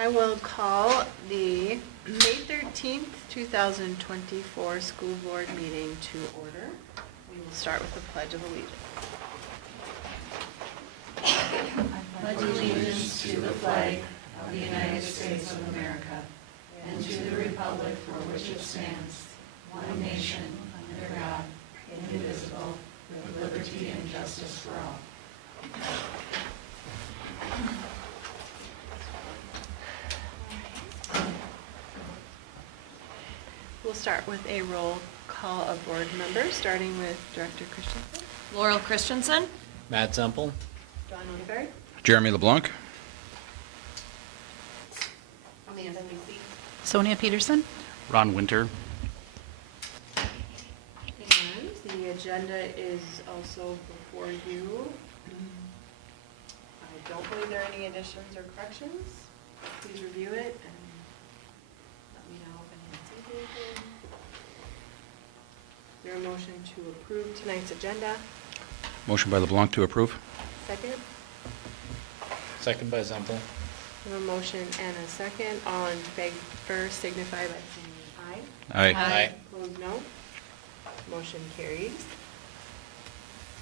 I will call the May 13th, 2024 school board meeting to order. We will start with the Pledge of Allegiance. I pledge allegiance to the flag of the United States of America and to the republic for which it stands, one nation, under God, indivisible, with liberty and justice for all. We'll start with a roll call of board members, starting with Director Christensen, Laurel Christensen. Matt Semple. John Woodbury, Jeremy LeBlanc. Amanda Lucy, Sonia Peterson. Ron Winter. and the agenda is also before you. I don't believe there are any additions or corrections. Please review it and let me know if anyone sees anything. Is there a motion to approve tonight's agenda? Motion by LeBlanc to approve. Second? Second by Semple. We have a motion and a second. All in favor signify by saying Aye. Aye. Opposed, no. Motion carries.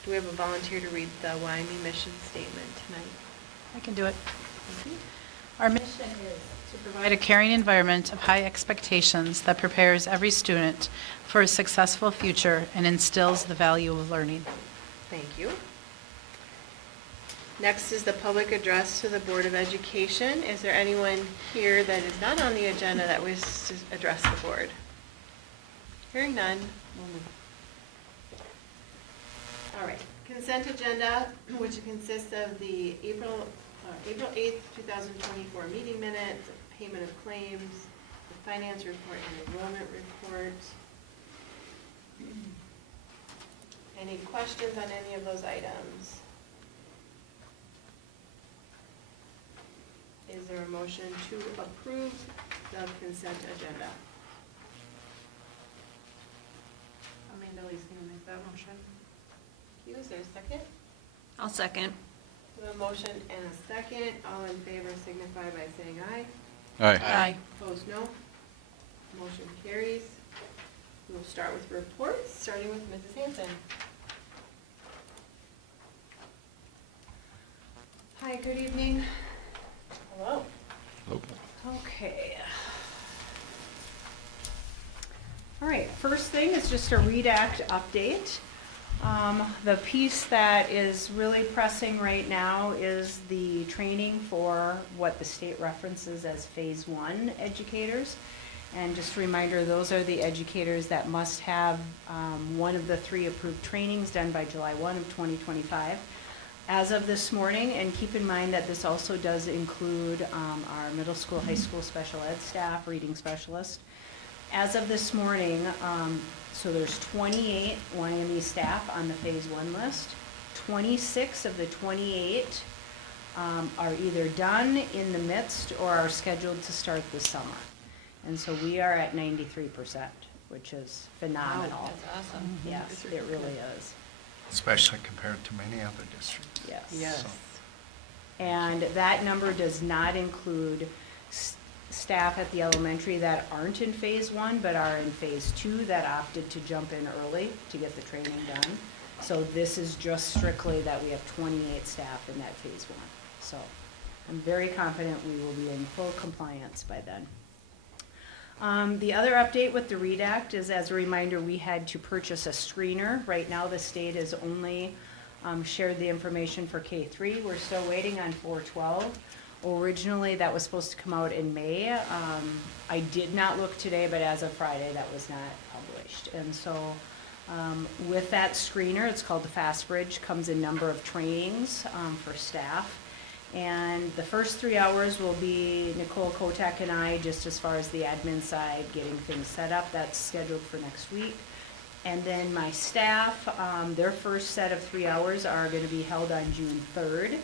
Do we have a volunteer to read the Wyoming mission statement tonight? I can do it. Thank you. Our mission is to provide a caring environment of high expectations that prepares every student for a successful future and instills the value of learning. Thank you. Next is the public address to the Board of Education. Is there anyone here that is not on the agenda that wishes to address the board? Hearing none, we'll move. All right, consent agenda, which consists of the April 8th, 2024 meeting minutes, payment of claims, the finance report and enrollment report. Any questions on any of those items? Is there a motion to approve the consent agenda? Amanda Lee's gonna make that motion. Thank you. Is there a second? I'll second. We have a motion and a second. All in favor signify by saying aye. Aye. Opposed, no. Motion carries. We'll start with reports, starting with Mrs. Hanson. Hi, good evening. Hello. Hello. Okay. All right, first thing is just a READ Act update. The piece that is really pressing right now is the training for what the state references as Phase 1 educators. And just a reminder, those are the educators that must have one of the 3 approved trainings done by July 1 of 2025. As of this morning, and keep in mind that this also does include our middle school, high school special ed staff, reading specialist. As of this morning, so there's 28 YME staff on the Phase 1 list. 26 of the 28 are either done, in the midst, or are scheduled to start this summer. And so we are at 93%, which is phenomenal. Wow, that's awesome. Yes, it really is. Especially compared to many other districts. Yes. So, And that number does not include staff at the elementary that aren't in Phase 1, but are in Phase 2 that opted to jump in early to get the training done. So this is just strictly that we have 28 staff in that Phase 1. So I'm very confident we will be in full compliance by then. The other update with the READ Act is, as a reminder, we had to purchase a screener. Right now, the state has only shared the information for K-3. We're still waiting on 412. Originally, that was supposed to come out in May. I did not look today, but as of Friday, that was not published. And so with that screener, it's called the Fast Bridge, comes a number of trainings for staff. And the first 3 hours will be Nicole Kotak and I, just as far as the admin side, getting things set up. That's scheduled for next week. And then my staff, their first set of 3 hours are going to be held on June 3rd.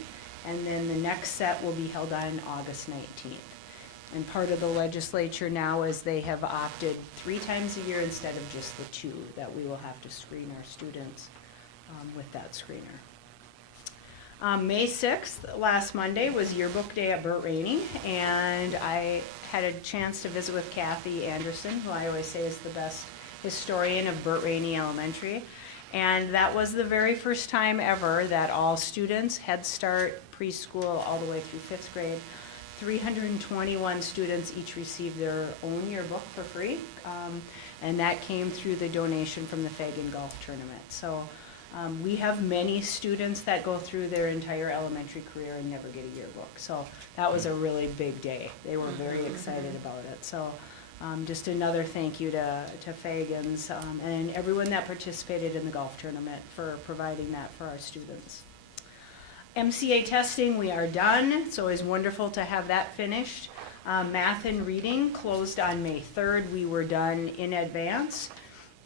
And then the next set will be held on August 19th. And part of the legislature now is they have opted 3 times a year instead of just the 2, that we will have to screen our students with that screener. May 6th, last Monday, was yearbook day at Burt Rainey, and I had a chance to visit with Kathy Anderson, who I always say is the best historian of Burt Rainey Elementary. And that was the very first time ever that all students, Head Start, preschool, all the way through 5th grade, 321 students each received their own yearbook for free. And that came through the donation from the Fagan Golf Tournament. So we have many students that go through their entire elementary career and never get a yearbook. So that was a really big day. They were very excited about it. So just another thank you to Fagans and everyone that participated in the golf tournament for providing that for our students. MCA testing, we are done. It's always wonderful to have that finished. Math and reading closed on May 3rd. We were done in advance.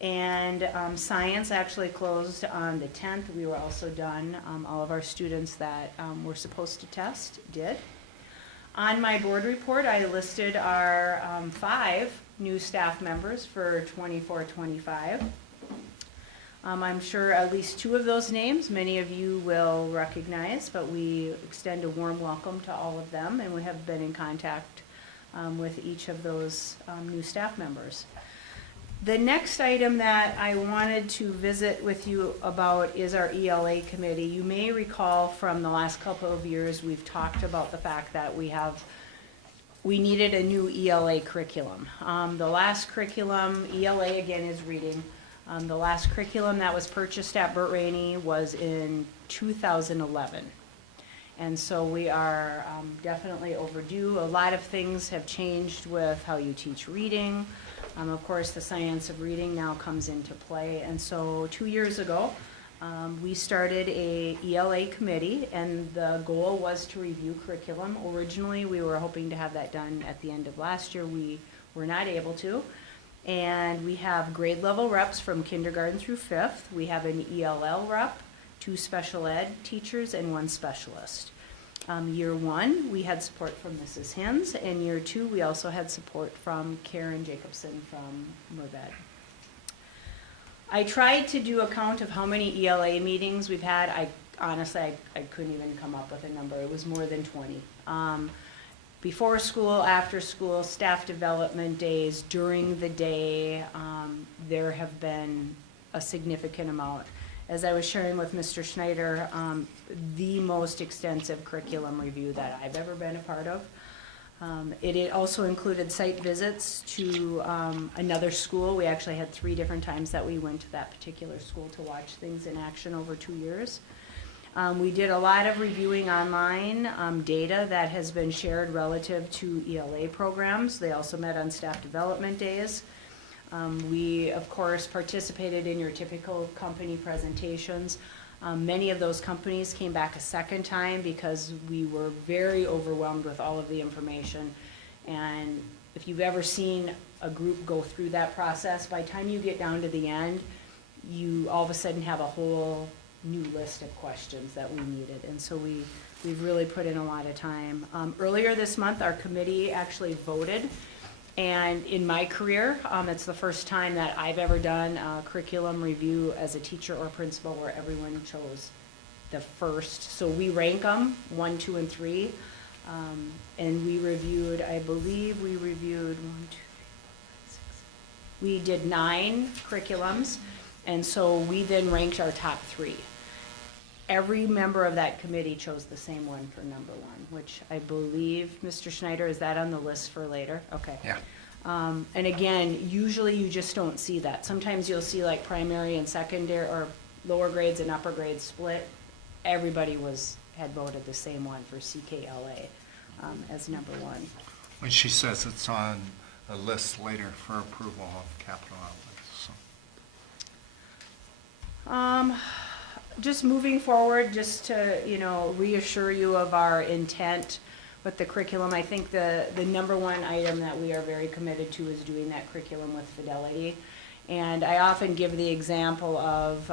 And science actually closed on the 10th. We were also done. All of our students that were supposed to test did. On my board report, I listed our 5 new staff members for 24-25. I'm sure at least 2 of those names many of you will recognize, but we extend a warm welcome to all of them, and we have been in contact with each of those new staff members. The next item that I wanted to visit with you about is our ELA committee. You may recall from the last couple of years, we've talked about the fact that we needed a new ELA curriculum. The last curriculum, ELA again is reading, the last curriculum that was purchased at Burt Rainey was in 2011. And so we are definitely overdue. A lot of things have changed with how you teach reading. Of course, the science of reading now comes into play. And so 2 years ago, we started a ELA committee, and the goal was to review curriculum. Originally, we were hoping to have that done at the end of last year. We were not able to. And we have grade level reps from kindergarten through 5th. We have an ELL rep, 2 special ed teachers, and 1 specialist. Year 1, we had support from Mrs. Hens, and year 2, we also had support from Karen Jacobson from Merved. I tried to do a count of how many ELA meetings we've had. Honestly, I couldn't even come up with a number. It was more than 20. Before school, after school, staff development days, during the day, there have been a significant amount. As I was sharing with Mr. Schneider, the most extensive curriculum review that I've ever been a part of. It also included site visits to another school. We actually had 3 different times that we went to that particular school to watch things in action over 2 years. We did a lot of reviewing online data that has been shared relative to ELA programs. They also met on staff development days. We, of course, participated in your typical company presentations. Many of those companies came back a second time because we were very overwhelmed with all of the information. And if you've ever seen a group go through that process, by the time you get down to the end, you all of a sudden have a whole new list of questions that we needed. And so we've really put in a lot of time. Earlier this month, our committee actually voted. And in my career, it's the first time that I've ever done a curriculum review as a teacher or principal where everyone chose the first. So we rank them 1, 2, and 3. And we reviewed, I believe we reviewed 1, 2, 3, 4, 5, 6. We did 9 curriculums. And so we then ranked our top 3. Every member of that committee chose the same one for number 1, which I believe, Mr. Schneider, is that on the list for later? Okay. Yeah. And again, usually you just don't see that. Sometimes you'll see like primary and secondary, or lower grades and upper grades split. Everybody had voted the same one for CKLA as number 1. When she says it's on a list later for approval of capital outlets, so. Just moving forward, just to, reassure you of our intent with the curriculum, I think the number 1 item that we are very committed to is doing that curriculum with fidelity. And I often give the example of,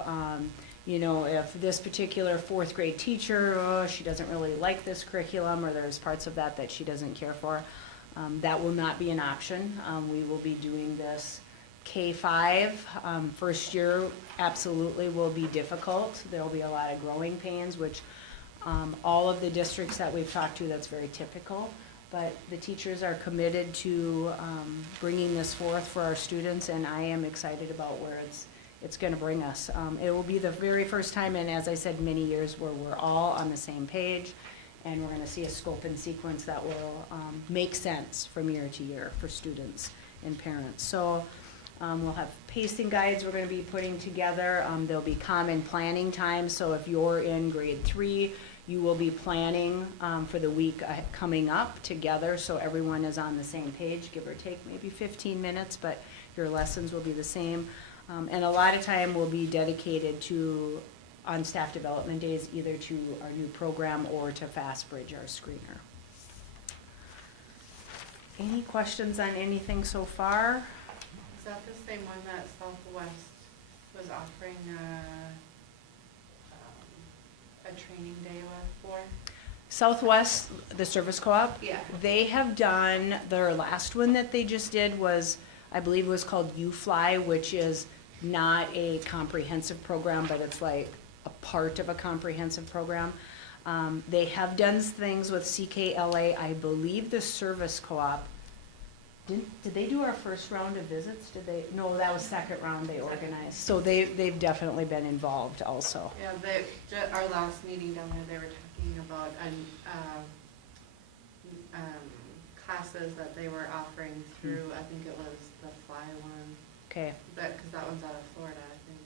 if this particular 4th grade teacher, she doesn't really like this curriculum, or there's parts of that she doesn't care for, that will not be an option. We will be doing this K-5, first year absolutely will be difficult. There will be a lot of growing pains, which All of the districts that we've talked to, that's very typical, but the teachers are committed to bringing this forth for our students, and I am excited about where it's going to bring us. It will be the very first time in, as I said, many years where we're all on the same page, and we're going to see a scope and sequence that will make sense from year to year for students and parents. So we'll have pacing guides we're going to be putting together. There'll be common planning times, so if you're in grade 3, you will be planning for the week coming up together, so everyone is on the same page, give or take maybe 15 minutes, but your lessons will be the same. And a lot of time will be dedicated to, on staff development days, either to our new program or to FastBridge, our screener. Any questions on anything so far? Is that the same one that Southwest was offering a training day for? Southwest, the service co-op? Yeah. They have done, their last one that they just did was, I believe it was called UFly, which is not a comprehensive program, but it's like a part of a comprehensive program. They have done things with CKLA. I believe the service co-op, did they do our first round of visits? Did they? No, that was second round they organized. So they've definitely been involved also. Yeah, our last meeting down there, they were talking about classes that they were offering through, I think it was the Fly one, Okay. because that one's out of Florida, I think.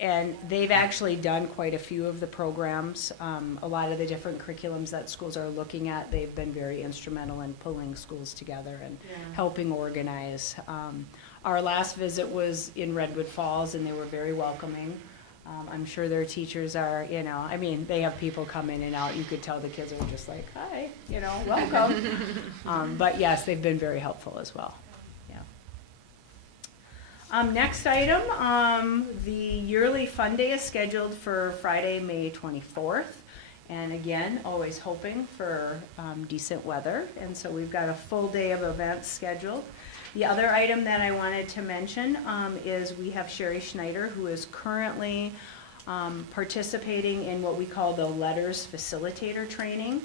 And they've actually done quite a few of the programs. A lot of the different curriculums that schools are looking at, they've been very instrumental in pulling schools together and Yeah. helping organize. Our last visit was in Redwood Falls, and they were very welcoming. I'm sure their teachers are, I mean, they have people come in and out. You could tell the kids are just like, hi, welcome. But yes, they've been very helpful as well. Next item, the yearly fun day is scheduled for Friday, May 24th. And again, always hoping for decent weather. And so we've got a full day of events scheduled. The other item that I wanted to mention is we have Sherry Schneider, who is currently participating in what we call the Letters Facilitator Training.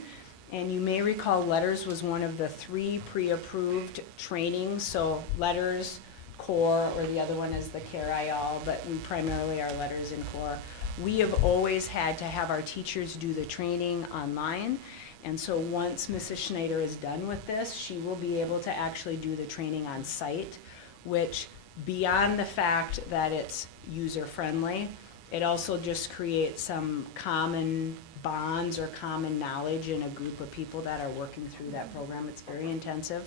And you may recall Letters was one of the 3 pre-approved trainings. So Letters, Core, or the other one is the Care I All, but we primarily are Letters and Core. We have always had to have our teachers do the training online, and so once Mrs. Schneider is done with this, she will be able to actually do the training on site, which beyond the fact that it's user-friendly, it also just creates some common bonds or common knowledge in a group of people that are working through that program. It's very intensive.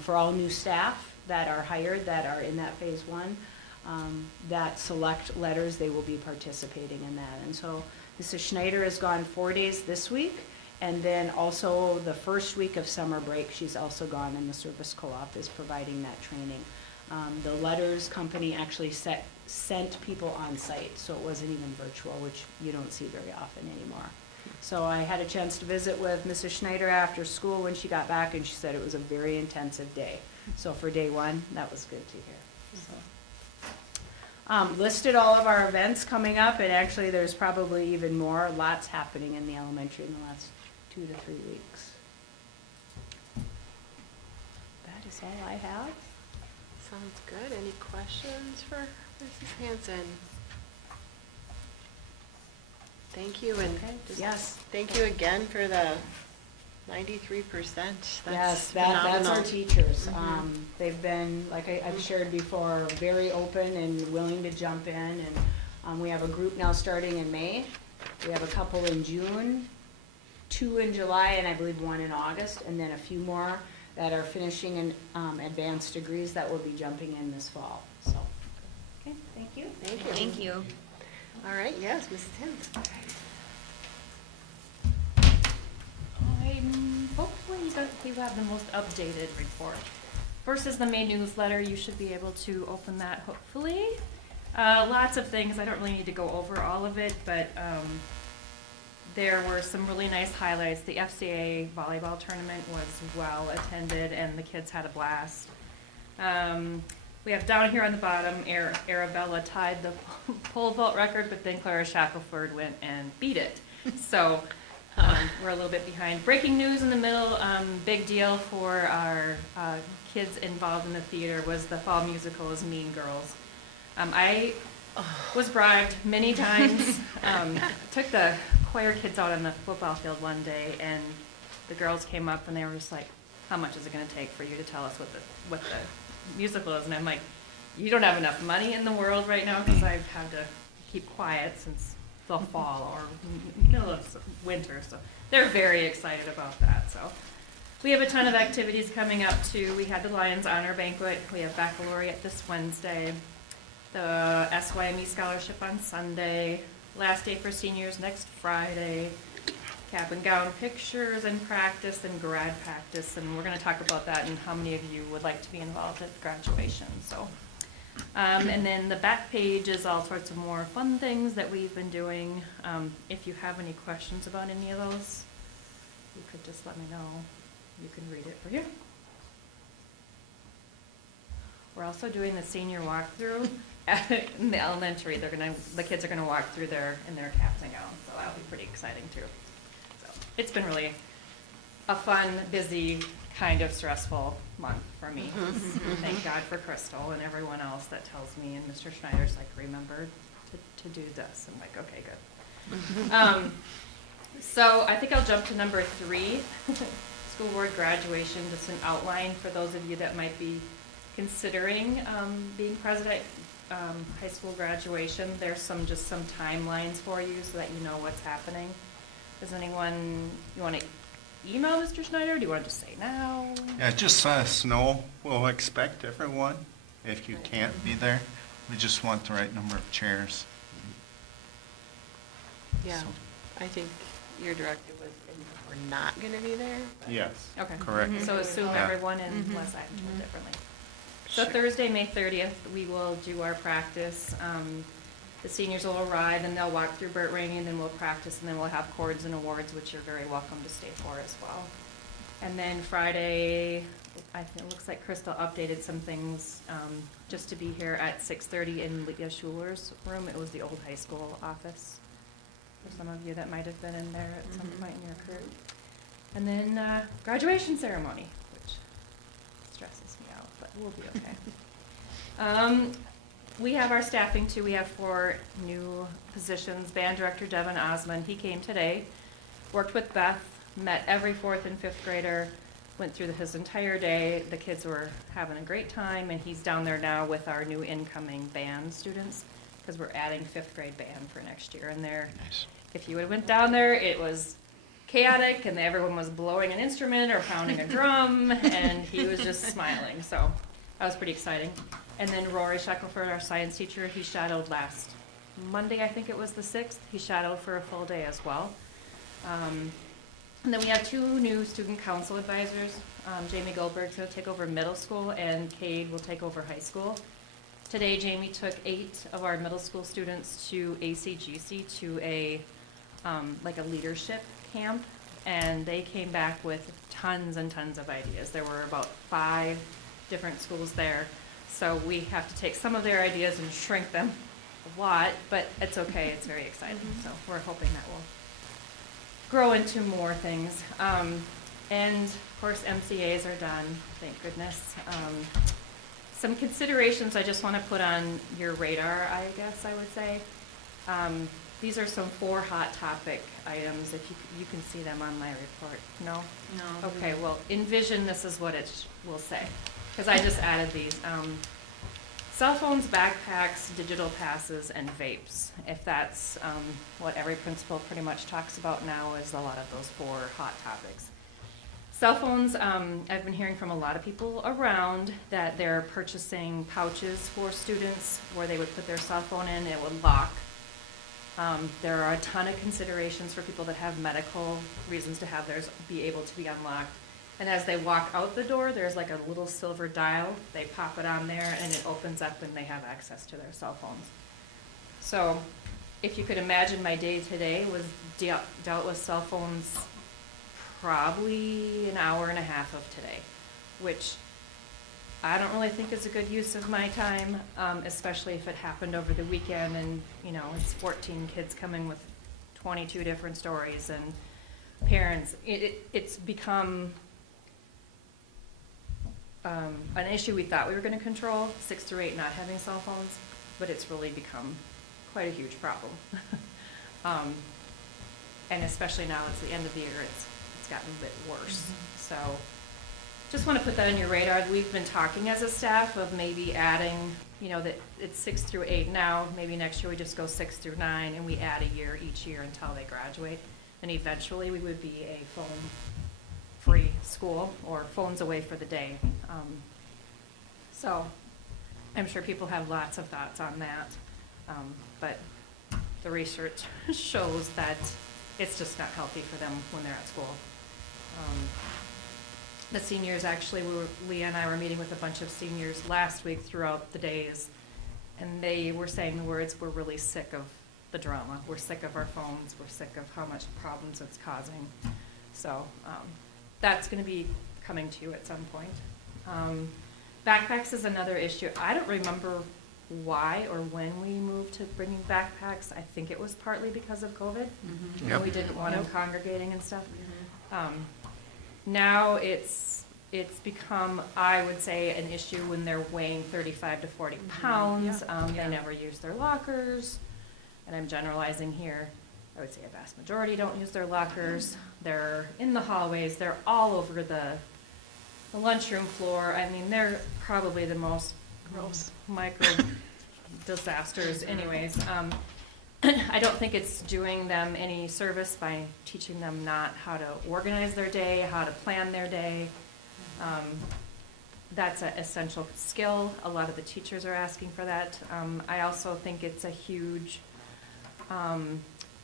For all new staff that are hired, that are in that phase 1, that select Letters, they will be participating in that. And so Mrs. Schneider has gone 4 days this week, and then also the first week of summer break, she's also gone, and the service co-op is providing that training. The Letters company actually sent people on site, so it wasn't even virtual, which you don't see very often anymore. So I had a chance to visit with Mrs. Schneider after school when she got back, and she said it was a very intensive day. So for day 1, that was good to hear. So. Listed all of our events coming up, and actually there's probably even more. Lots happening in the elementary in the last 2 to 3 weeks. That is all I have. Sounds good. Any questions for Mrs. Hanson? Thank you, and just Yes. thank you again for the 93%. Yes, That's that's our phenomenal. teachers. Mhm. They've been, like I've shared before, very open and willing to jump in. And we have a group now starting in May. We have a couple in June, 2 in July, and I believe 1 in August, and then a few more that are finishing in advanced degrees that will be jumping in this fall. So, okay, thank you. Thank you. Thank you. All right, yes, Mrs. Hanson. Hopefully you have the most updated report. First is the May newsletter. You should be able to open that hopefully. Lots of things. I don't really need to go over all of it, but there were some really nice highlights. The FCA volleyball tournament was well attended and the kids had a blast. We have down here on the bottom, Arabella tied the pole vault record, but then Clara Shackelford went and beat it. So We're a little bit behind. Breaking news in the middle, big deal for our kids involved in the theater was the fall musical is Mean Girls. I was bribed many times. Took the choir kids out on the football field one day, and the girls came up and they were just like, how much is it going to take for you to tell us what the musical is? And I'm like, you don't have enough money in the world right now, because I've had to keep quiet since the fall or middle of winter. So they're very excited about that. So we have a ton of activities coming up too. We had the Lions Honor Banquet. We have baccalaureate this Wednesday. The SYME Scholarship on Sunday. Last day for seniors next Friday. Cap and gown pictures and practice and grad practice. And we're going to talk about that and how many of you would like to be involved at graduation. So, and then the back page is all sorts of more fun things that we've been doing. If you have any questions about any of those, you could just let me know. You can read it for you. We're also doing the senior walkthrough in the elementary. The kids are gonna walk through in their caps and gowns, so that'll be pretty exciting too. So it's been really a fun, busy, kind of stressful month for me. Thank God for Crystal and everyone else that tells me, and Mr. Schneider's like, remember to do this. I'm like, okay, good. So I think I'll jump to number 3, school board graduation, just an outline for those of you that might be considering being president high school graduation. There's some timelines for you so that you know what's happening. Does anyone, you want to email Mr. Schneider? Do you want to just say now? Yeah, just let us know. We'll expect everyone. If you can't be there, we just want the right number of chairs. Yeah, I think your directive was we're not going to be there. but- Yes, Okay. correct. So assume Yeah. everyone unless I'm told differently. So Thursday, May 30th, we will do our practice. The seniors will arrive and they'll walk through Burt Ring, and then we'll practice, and then we'll have cords and awards, which you're very welcome to stay for as well. And then Friday, I think it looks like Crystal updated some things, just to be here at 6:30 in Leah Schuler's room. It was the old high school office, for some of you that might have been in there at some point in your career. And then graduation ceremony, which stresses me out, but we'll be okay. We have our staffing too. We have 4 new positions. Band director Devin Osmond, he came today, worked with Beth, met every 4th and 5th grader, went through his entire day. The kids were having a great time, and he's down there now with our new incoming band students, because we're adding 5th grade band for next year. And Nice. if you would have went down there, it was chaotic, and everyone was blowing an instrument or pounding a drum, and he was just smiling. So that was pretty exciting. And then Rory Shackelford, our science teacher, he shadowed last Monday, I think it was the 6th. He shadowed for a full day as well. And then we have 2 new student council advisors. Jamie Goldberg's going to take over middle school, and Cade will take over high school. Today, Jamie took 8 of our middle school students to ACGC to a leadership camp, and they came back with tons and tons of ideas. There were about 5 different schools there, so we have to take some of their ideas and shrink them a lot, but it's okay. It's very exciting. So we're hoping that will grow into more things. And of course, MCAs are done, thank goodness. Some considerations I just want to put on your radar, I guess I would say. These are some 4 hot topic items, if you can see them on my report. No? No. Okay, well, envision this is what it will say, because I just added these. Cell phones, backpacks, digital passes, and vapes. If that's what every principal pretty much talks about now, is a lot of those 4 hot topics. Cell phones, I've been hearing from a lot of people around that they're purchasing pouches for students where they would put their cell phone in, it would lock. There are a ton of considerations for people that have medical reasons to have theirs be able to be unlocked. And as they walk out the door, there's like a little silver dial. They pop it on there, and it opens up, and they have access to their cell phones. So if you could imagine, my day today was dealt with cell phones probably an hour and a half of today, which I don't really think is a good use of my time, especially if it happened over the weekend, and it's 14 kids coming with 22 different stories, and parents, it's become an issue we thought we were gonna control, 6 through 8 not having cell phones, but it's really become quite a huge problem. And especially now it's the end of the year, it's gotten a bit worse. So just want to put that on your radar. We've been talking as a staff of maybe adding, you know, that it's 6 through 8 now, maybe next year we just go 6 through 9 and we add a year each year until they graduate. And eventually we would be a phone-free school or phones away for the day. So I'm sure people have lots of thoughts on that. But the research shows that it's just not healthy for them when they're at school. The seniors, actually, Leah and I were meeting with a bunch of seniors last week throughout the days, and they were saying the words, we're really sick of the drama. We're sick of our phones. We're sick of how much problems it's causing. So that's going to be coming to you at some point. Backpacks is another issue. I don't remember why or when we moved to bringing backpacks. I think it was partly because of COVID. Yep. We didn't want them congregating and stuff. Now it's become, I would say, an issue when they're weighing 35 to 40 pounds. They never use their lockers, and I'm generalizing here. I would say a vast majority don't use their lockers. They're in the hallways. They're all over the lunchroom floor. I mean, they're probably the most gross micro disasters anyways. I don't think it's doing them any service by teaching them not how to organize their day, how to plan their day. That's an essential skill. A lot of the teachers are asking for that. I also think it's a huge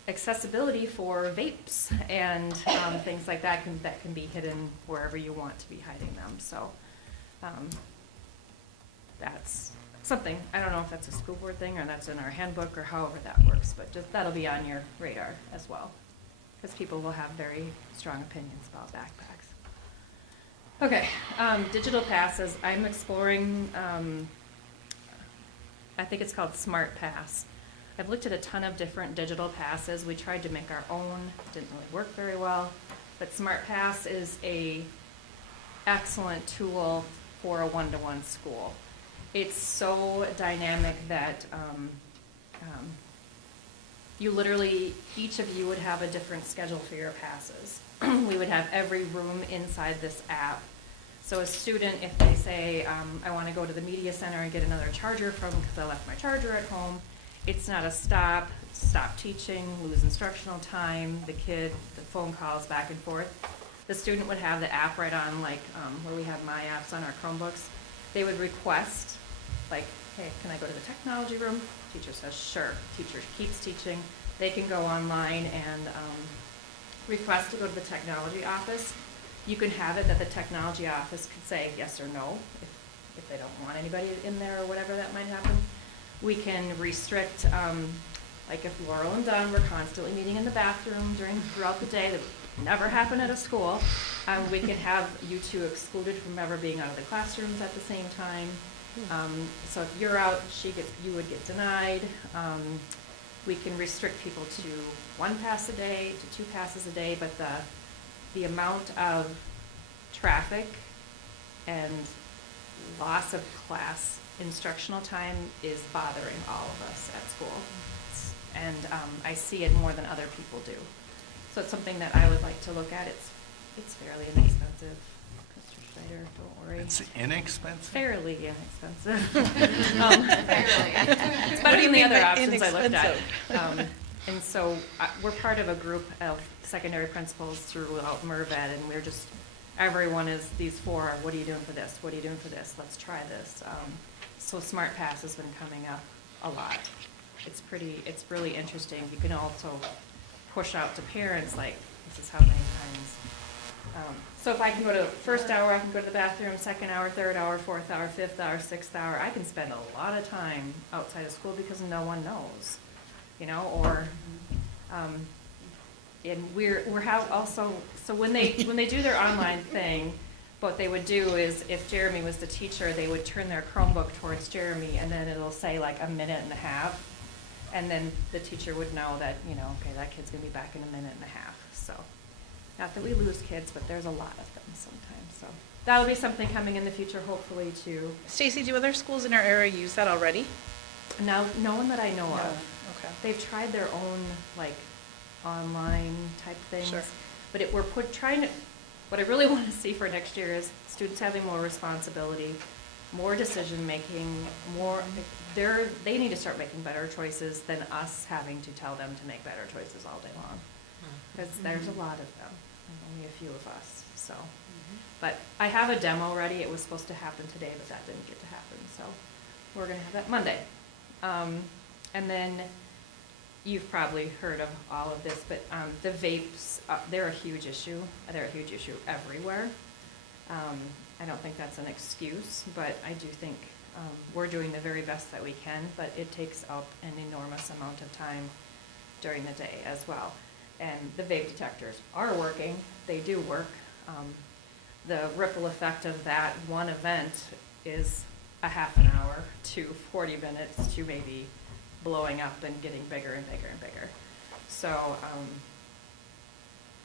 accessibility for vapes and things like that can be hidden wherever you want to be hiding them. So that's something. I don't know if that's a school board thing or that's in our handbook or however that works, but just that'll be on your radar as well, because people will have very strong opinions about backpacks. Okay, digital passes. I'm exploring, I think it's called Smart Pass. I've looked at a ton of different digital passes. We tried to make our own, didn't really work very well, but Smart Pass is a excellent tool for a one-to-one school. It's so dynamic that you literally, each of you would have a different schedule for your passes. We would have every room inside this app. So a student, if they say, I want to go to the media center and get another charger because I left my charger at home, it's not a stop teaching, lose instructional time, the phone calls back and forth. The student would have the app right on, like where we have My Apps on our Chromebooks. They would request, like, hey, can I go to the technology room? Teacher says, sure. Teacher keeps teaching. They can go online and request to go to the technology office. You can have it that the technology office could say yes or no if they don't want anybody in there or whatever that might happen. We can restrict, like if Laurel and Dunn were constantly meeting in the bathroom throughout the day, that would never happen at a school. We can have you two excluded from ever being out of the classrooms at the same time. So if you're out, you would get denied. We can restrict people to 1 pass a day, to 2 passes a day, but the amount of traffic and loss of class instructional time is bothering all of us at school. And I see it more than other people do. So it's something that I would like to look at. It's fairly inexpensive. Mr. Schneider, don't worry. It's inexpensive? Fairly inexpensive. It's better than the other options I looked at. And so we're part of a group of secondary principals throughout Merved, and everyone is these 4, what are you doing for this? What are you doing for this? Let's try this. So Smart Pass has been coming up a lot. It's really interesting. You can also push out to parents, like, this is how many times. So if I can go to first hour, I can go to the bathroom, second hour, third hour, fourth hour, fifth hour, sixth hour. I can spend a lot of time outside of school because no one knows, or, and we're have also, so when they do their online thing, what they would do is if Jeremy was the teacher, they would turn their Chromebook towards Jeremy, and then it'll say like a minute and a half. And then the teacher would know that, okay, that kid's gonna be back in a minute and a half. So Not that we lose kids, but there's a lot of them sometimes, so. That'll be something coming in the future, hopefully, too. Stacy, do other schools in our area use that already? Now, no one that I know of. Okay. They've tried their own, like, online type things. Sure. But what I really want to see for next year is students having more responsibility, more decision-making, they need to start making better choices than us having to tell them to make better choices all day long. Because there's a lot of them, and only a few of us, so. But I have a demo ready, it was supposed to happen today, but that didn't get to happen, so we're gonna have that Monday. And then, you've probably heard of all of this, but the vapes, they're a huge issue. They're a huge issue everywhere. I don't think that's an excuse, but I do think we're doing the very best that we can, but it takes up an enormous amount of time during the day as well. And the vape detectors are working, they do work. The ripple effect of that one event is a half an hour to 40 minutes to maybe blowing up and getting bigger and bigger and bigger. So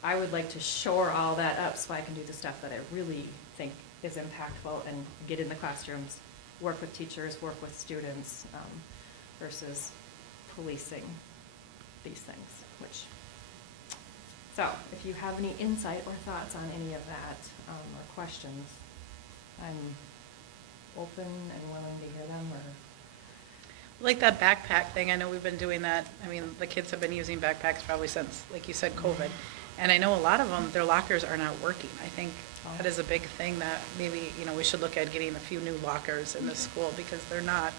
I would like to shore all that up so I can do the stuff that I really think is impactful and get in the classrooms, work with teachers, work with students, versus policing these things, which. So if you have any insight or thoughts on any of that, or questions, I'm open and willing to hear them, or. Like that backpack thing, I know we've been doing that. I mean, the kids have been using backpacks probably since, like you said, COVID. And I know a lot of them, their lockers are not working. I think that is a big thing that maybe, we should look at getting a few new lockers in the school because they're not,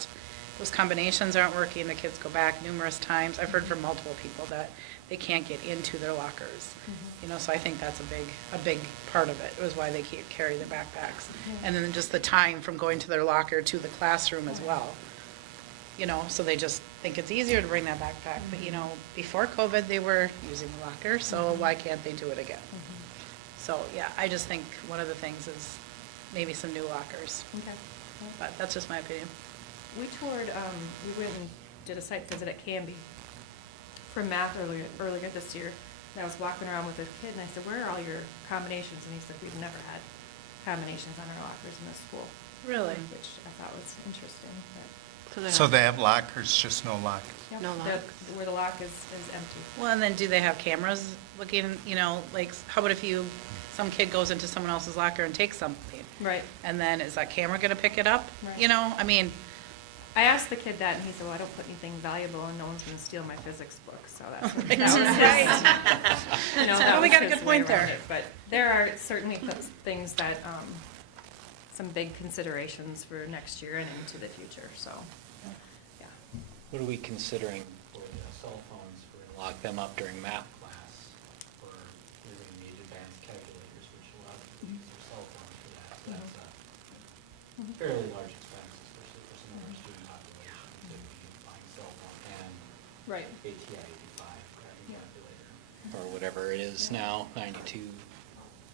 those combinations aren't working. The kids go back numerous times. I've heard from multiple people that they can't get into their lockers. So I think that's a big part of it, was why they can't carry their backpacks. And then just the time from going to their locker to the classroom as well. So they just think it's easier to bring that backpack. But, before COVID, they were using the locker, so why can't they do it again? So, yeah, I just think one of the things is maybe some new lockers. Okay. But that's just my opinion. We toured, we went and did a site visit at Canby for math earlier this year. And I was walking around with a kid and I said, where are all your combinations? And he said, we've never had combinations on our lockers in this school. Really? Which I thought was interesting. So they have lockers, just no lock. But, No lock. where the lock is empty. Well, and then do they have cameras looking, like, how about if some kid goes into someone else's locker and takes something? Right. And then is that camera gonna pick it up? Right. I mean, I asked the kid that and he said, well, I don't put anything valuable and no one's gonna steal my physics book, so that's. Right. that was his- Right. that We was got a his good way point around there. it. But there are certainly things that, some big considerations for next year and into the future, so, yeah. What are we considering for the cell phones? We're going to lock them up during math class, or we're going to need advanced calculators, which a lot of people use their cell phones for that. So that's a fairly large expense, especially for some of our student population, to be buying cell phone and Right. ATI 85 graphing calculator, or whatever it is now, 92.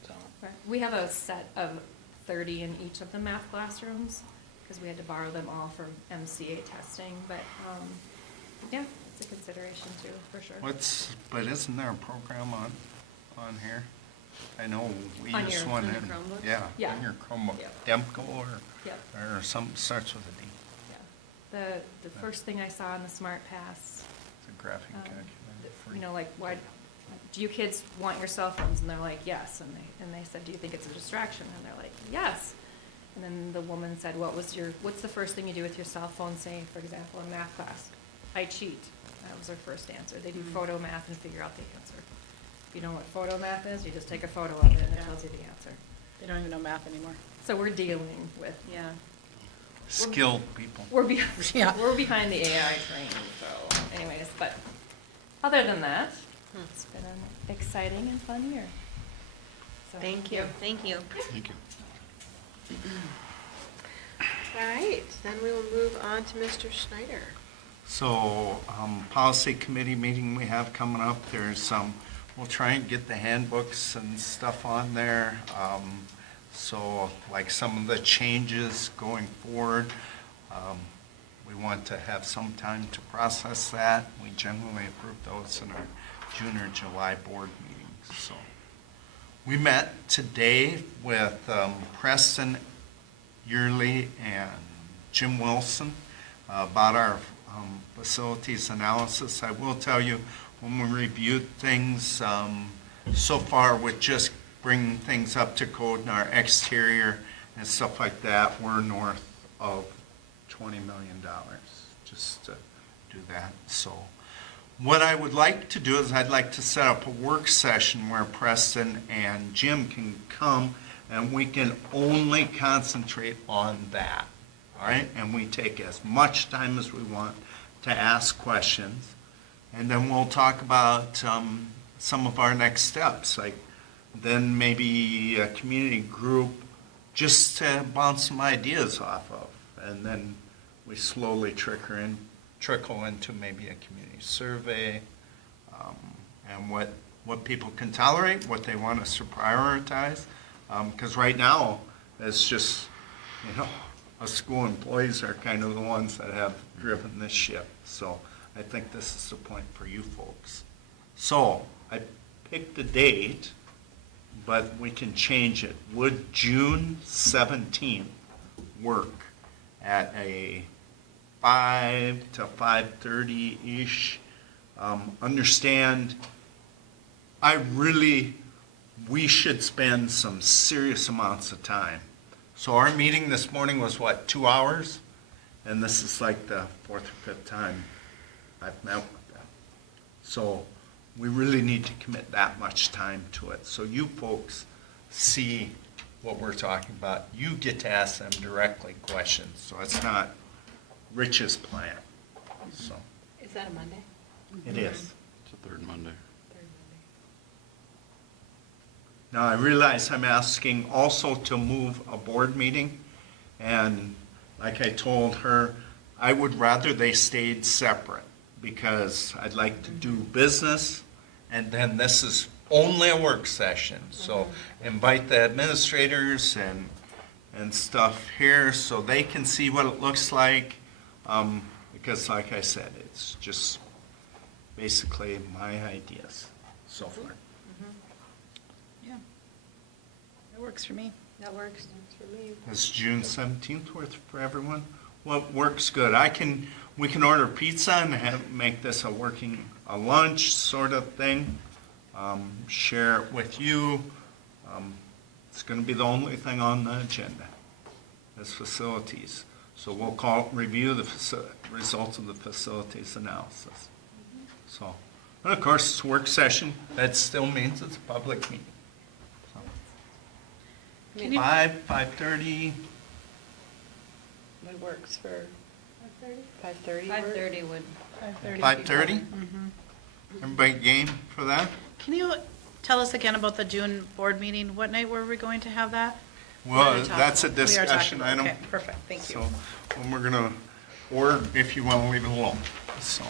So Right. We have a set of 30 in each of the math classrooms, because we had to borrow them all for MCA testing, but, yeah, it's a consideration too, for sure. But isn't there a program on here? I know we On use your- one on your in, Chromebook? yeah, Yeah. in your Chromebook, Yep. Demco or Yep. something starts with a D. Yeah. The first thing I saw in the Smart Pass, It's a graphing calculator. free. like, why, do you kids want your cell phones? And they're like, yes. And they said, do you think it's a distraction? And they're like, yes. And then the woman said, what's the first thing you do with your cell phone, say, for example, in math class? I cheat. That was her first answer. They do photo math and figure out the answer. If you know what photo math is, you just take a photo of it and it tells you the answer. they don't even know math anymore. So we're dealing with, Yeah. Skilled people. Yeah. we're behind the AI train, so anyways, but other than that, it's been an exciting and fun year. So, Thank you. Thank you. Thank you. All right, then we will move on to Mr. Schneider. So, policy committee meeting we have coming up, we'll try and get the handbooks and stuff on there. So, like some of the changes going forward, we want to have some time to process that. We generally approve those in our June or July board meetings, so. We met today with Preston Yearly and Jim Wilson about our facilities analysis. I will tell you, when we reviewed things so far with just bringing things up to code in our exterior and stuff like that, we're north of $20 million just to do that. So what I would like to do is I'd like to set up a work session where Preston and Jim can come and we can only concentrate on that, all right? And we take as much time as we want to ask questions. And then we'll talk about some of our next steps, like then maybe a community group just to bounce some ideas off of. And then we slowly trickle into maybe a community survey, and what people can tolerate, what they want us to prioritize. Because right now, it's just, us school employees are kind of the ones that have driven this ship. So I think this is the point for you folks. So I picked a date, but we can change it. Would June 17th work at a 5 to 5:30-ish? Understand, we should spend some serious amounts of time. So our meeting this morning was what, 2 hours? And this is like the fourth or fifth time I've met with them. So we really need to commit that much time to it. So you folks see what we're talking about. You get to ask them directly questions. So it's not Rich's plan. So Is that a Monday? it is. It's the third Monday. Now, I realize I'm asking also to move a board meeting, and like I told her, I would rather they stayed separate, because I'd like to do business, and then this is only a work session. So invite the administrators and stuff here so they can see what it looks like, because like I said, it's just basically my ideas so far. Yeah. That works for me. That works for me. Is June 17th worth for everyone? What works good? We can order pizza and make this a lunch sort of thing. Share it with you. It's going to be the only thing on the agenda is facilities. So we'll review the results of the facilities analysis. So, and of course, it's a work session. That still means it's a public meeting. Can you- 5:30. What works for 5:30? 5:30 would. 5:30? Everybody game for that? Can you tell us again about the June board meeting? What night were we going to have that? Well, that's a We are talking discussion about- item. Okay, perfect, thank you. So, when we're gonna, or if you wanna leave it alone, so.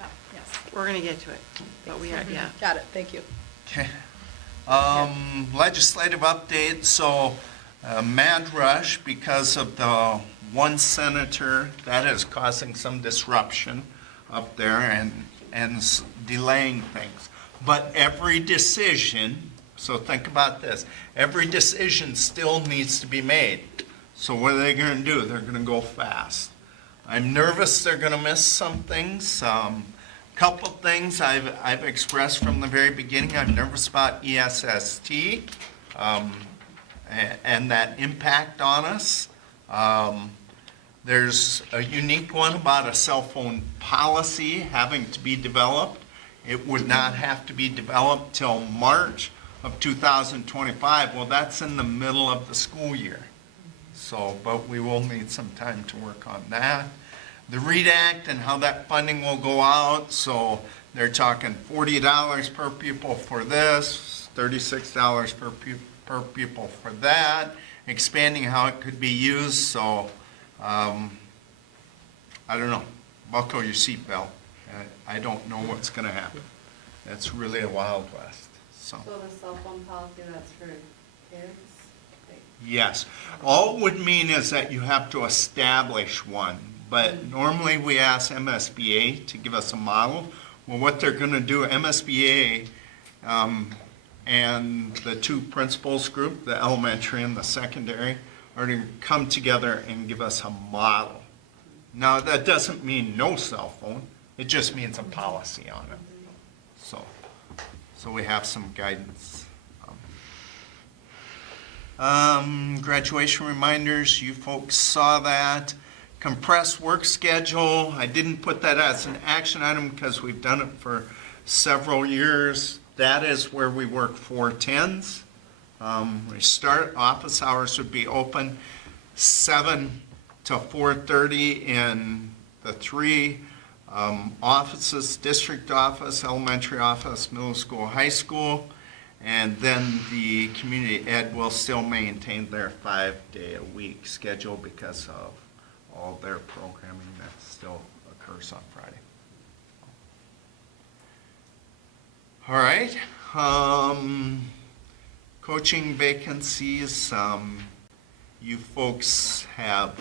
Ah, Yes, We're gonna get to it, but we are, yeah. got it, thank you. Okay. Legislative update, so mad rush because of the one senator, that is causing some disruption up there and delaying things. But every decision, so think about this, every decision still needs to be made. So what are they gonna do? They're gonna go fast. I'm nervous they're gonna miss some things. Couple things I've expressed from the very beginning. I'm nervous about ESST and that impact on us. There's a unique one about a cell phone policy having to be developed. It would not have to be developed till March of 2025. Well, that's in the middle of the school year. So, but we will need some time to work on that. The READ Act and how that funding will go out, so they're talking $40 per pupil for this, $36 per pupil for that, expanding how it could be used, so I don't know, buckle your seatbelt. I don't know what's gonna happen. It's really a Wild West, so. So the cell phone policy, that's for kids? Yes. All it would mean is that you have to establish one, but normally we ask MSBA to give us a model. Well, what they're going to do, MSBA and the two principals group, the elementary and the secondary, are to come together and give us a model. Now, that doesn't mean no cell phone, it just means a policy on it. So we have some guidance. Graduation reminders, you folks saw that. Compressed work schedule, I didn't put that as an action item because we've done it for several years. That is where we work 4/10s. We start, office hours would be open 7 to 4:30 in the three offices, district office, elementary office, middle school, high school. And then the community ed will still maintain their 5-day-a-week schedule because of all their programming that still occurs on Friday. All right. Coaching vacancies. You folks have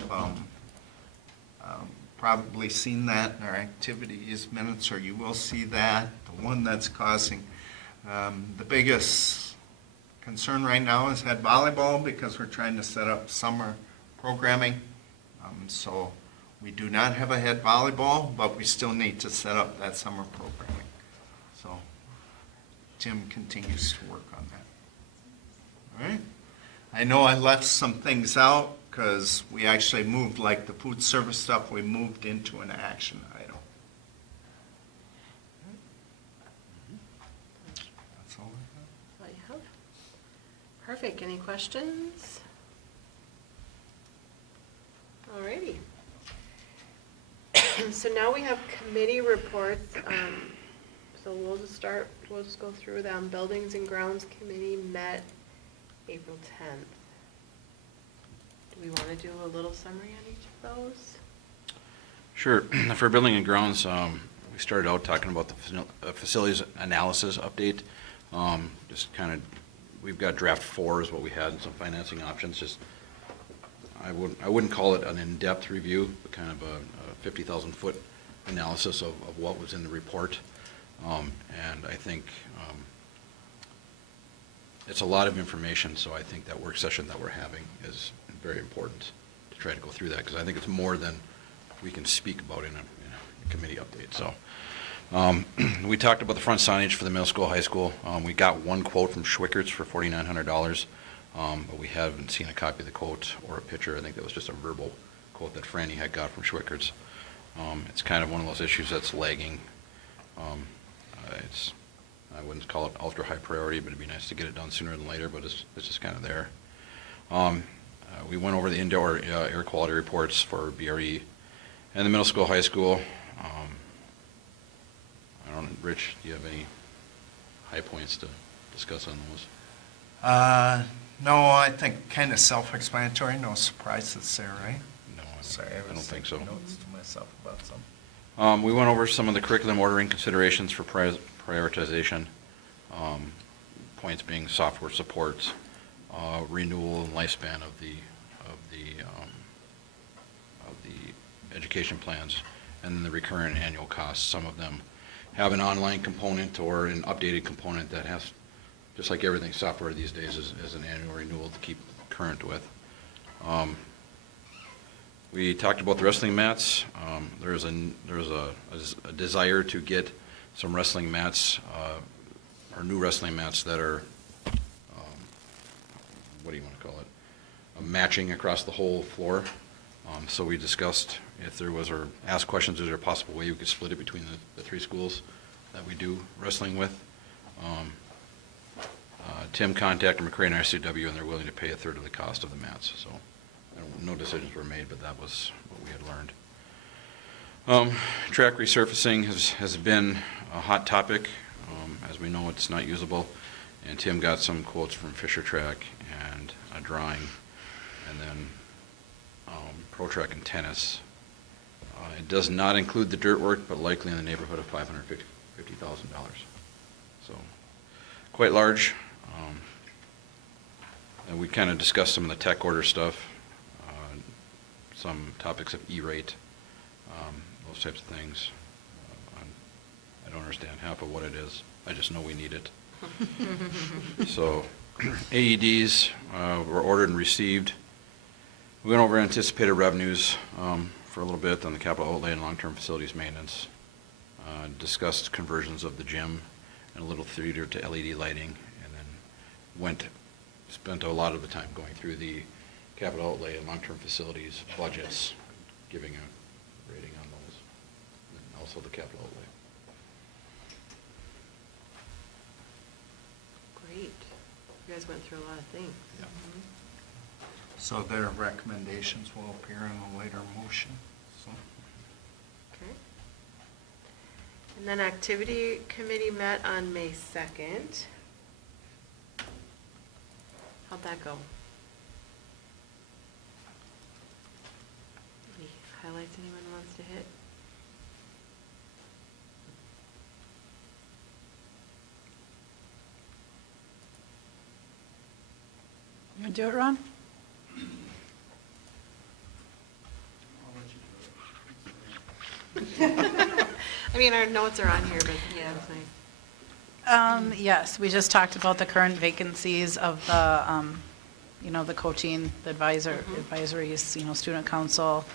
probably seen that in our activities minutes, or you will see that. The one that's causing the biggest concern right now is head volleyball because we're trying to set up summer programming. So we do not have a head volleyball, but we still need to set up that summer programming. So Tim continues to work on that. All right. I know I left some things out because we actually moved, like the food service stuff, we moved into an action item. That's all I What you have? Perfect. Any questions? Alrighty. So now we have committee reports. So we'll just go through them. Buildings and Grounds Committee met April 10th. Do we want to do a little summary on each of those? Sure. For Building and Grounds, we started out talking about the facilities analysis update. Just kind of, we've got draft 4 is what we had, and some financing options. Just, I wouldn't call it an in-depth review, but kind of a 50,000-foot analysis of what was in the report. And I think it's a lot of information, so I think that work session that we're having is very important to try to go through that, because I think it's more than we can speak about in a committee update. So we talked about the front signage for the middle school, high school. We got one quote from Schwickert's for $4,900, but we haven't seen a copy of the quote or a picture. I think that was just a verbal quote that Franny had got from Schwickert's. It's kind of one of those issues that's lagging. I wouldn't call it ultra high priority, but it'd be nice to get it done sooner than later, but it's just kind of there. We went over the indoor air quality reports for BRE and the middle school, high school. I don't know, Rich, do you have any high points to discuss on those? No, I think kind of self-explanatory, no surprises there, right? No, Sorry, I don't think so. Notes to myself about some. We went over some of the curriculum ordering considerations for prioritization, points being software support, renewal and lifespan of the education plans, and then the recurrent annual costs. Some of them have an online component or an updated component that has, just like everything software these days, is an annual renewal to keep current with. We talked about the wrestling mats. There's a desire to get some wrestling mats, or new wrestling mats that are, what do you want to call it, matching across the whole floor. So we discussed if there was, or asked questions, is there a possible way we could split it between the 3 schools that we do wrestling with. Tim contacted McRae and RCW, and they're willing to pay 1/3 of the cost of the mats. So no decisions were made, but that was what we had learned. Track resurfacing has been a hot topic. As we know, it's not usable. And Tim got some quotes from Fisher Track and a drawing, and then Pro Track and Tennis. It does not include the dirt work, but likely in the neighborhood of $550,000. So quite large. And we kind of discussed some of the tech order stuff, some topics of E-rate, those types of things. I don't understand half of what it is. I just know we need it. So AEDs were ordered and received. We went over anticipated revenues for a little bit on the capital outlay and long-term facilities maintenance. Discussed conversions of the gym and a little theater to LED lighting, and then spent a lot of the time going through the capital outlay and long-term facilities budgets, giving a rating on those, and also the capital outlay. Great. You guys went through a lot of things. Yep. So their recommendations will appear in a later motion, so. Okay. And then activity committee met on May 2nd. How'd that go? Any highlights anyone wants to hit? You want to do it, Ron? I mean, our notes are on here, but yeah, it's nice. Yes, we just talked about the current vacancies of the, the coaching, the advisories, student council,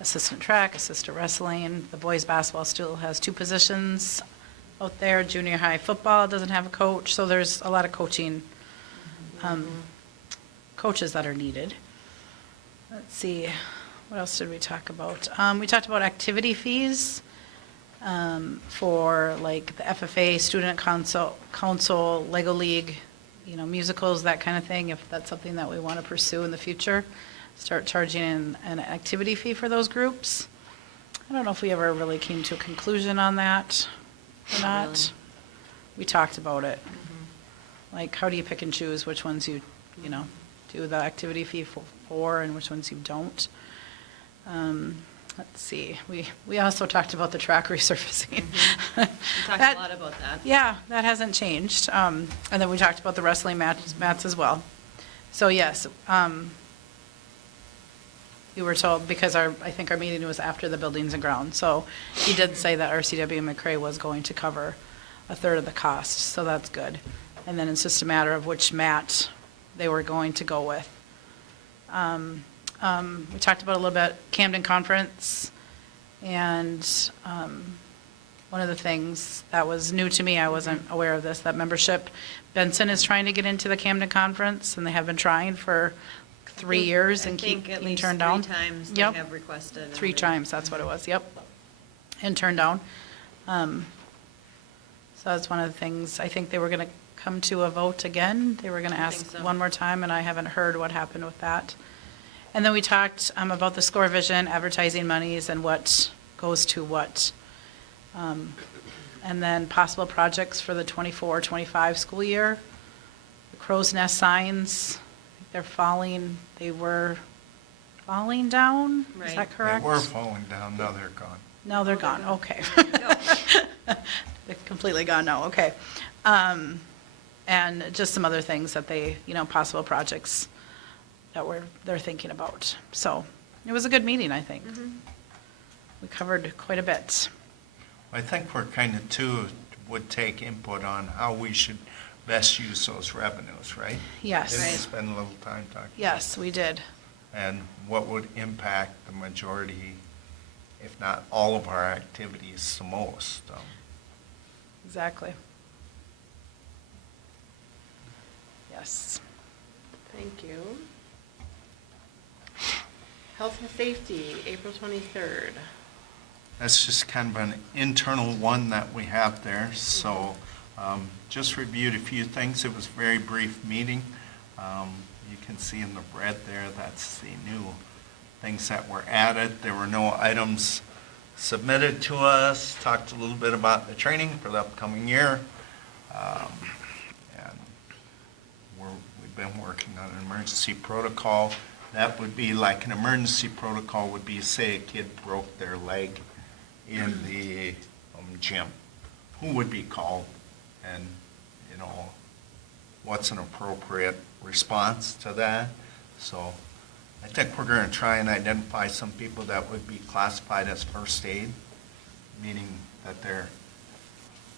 assistant track, assistant wrestling. The boys basketball still has 2 positions out there. Junior high football doesn't have a coach, so there's a lot of coaching, coaches that are needed. Let's see, what else did we talk about? We talked about activity fees for like the FFA, student council, Lego League, musicals, that kind of thing, if that's something that we want to pursue in the future. Start charging an activity fee for those groups. I don't know if we ever really came to a conclusion on that or Not not. really. We talked about it. Like, how do you pick and choose which ones you do the activity fee for and which ones you don't? Let's see, we also talked about the track resurfacing. We talked That- a lot about that. Yeah, that hasn't changed. And then we talked about the wrestling mats as well. So yes, you were told, because I think our meeting was after the buildings and grounds, so he did say that RCW McCray was going to cover a third of the cost, so that's good. And then it's just a matter of which mat they were going to go with. We talked about a little bit Camden Conference, and one of the things that was new to me, I wasn't aware of this, that membership, Benson is trying to get into the Camden Conference, and they have been trying for 3 years and keep being turned down. I think at least 3 times Yep. they have requested. and 3 they- times, that's what it was, yep. And turned down. So that's one of the things, I think they were going to come to a vote again. They were going to I ask think so. one more time, and I haven't heard what happened with that. And then we talked about the Score Vision advertising monies and what goes to what. And then possible projects for the 24-25 school year. The Crow's Nest signs, they were falling down? Is Right. that correct? They were falling down, now they're gone. No, they're gone, okay. There you go. They're completely gone now, okay. And just some other things that possible projects that they're thinking about. So, it was a good meeting, I think. We covered quite a bit. I think we're kind of would take input on how we should best use those revenues, right? Yes. Didn't we Right. spend a little time talking? Yes, we did. And what would impact the majority, if not all of our activities the most? Exactly. Yes. Thank you. Health and safety, April 23rd. That's just kind of an internal one that we have there, so just reviewed a few things. It was a very brief meeting. You can see in the red there, that's the new things that were added. There were no items submitted to us. Talked a little bit about the training for the upcoming year. And we've been working on an emergency protocol. That would be like an emergency protocol would be, say a kid broke their leg in the gym. Who would be called? And, what's an appropriate response to that? So I think we're going to try and identify some people that would be classified as first aid, meaning that they're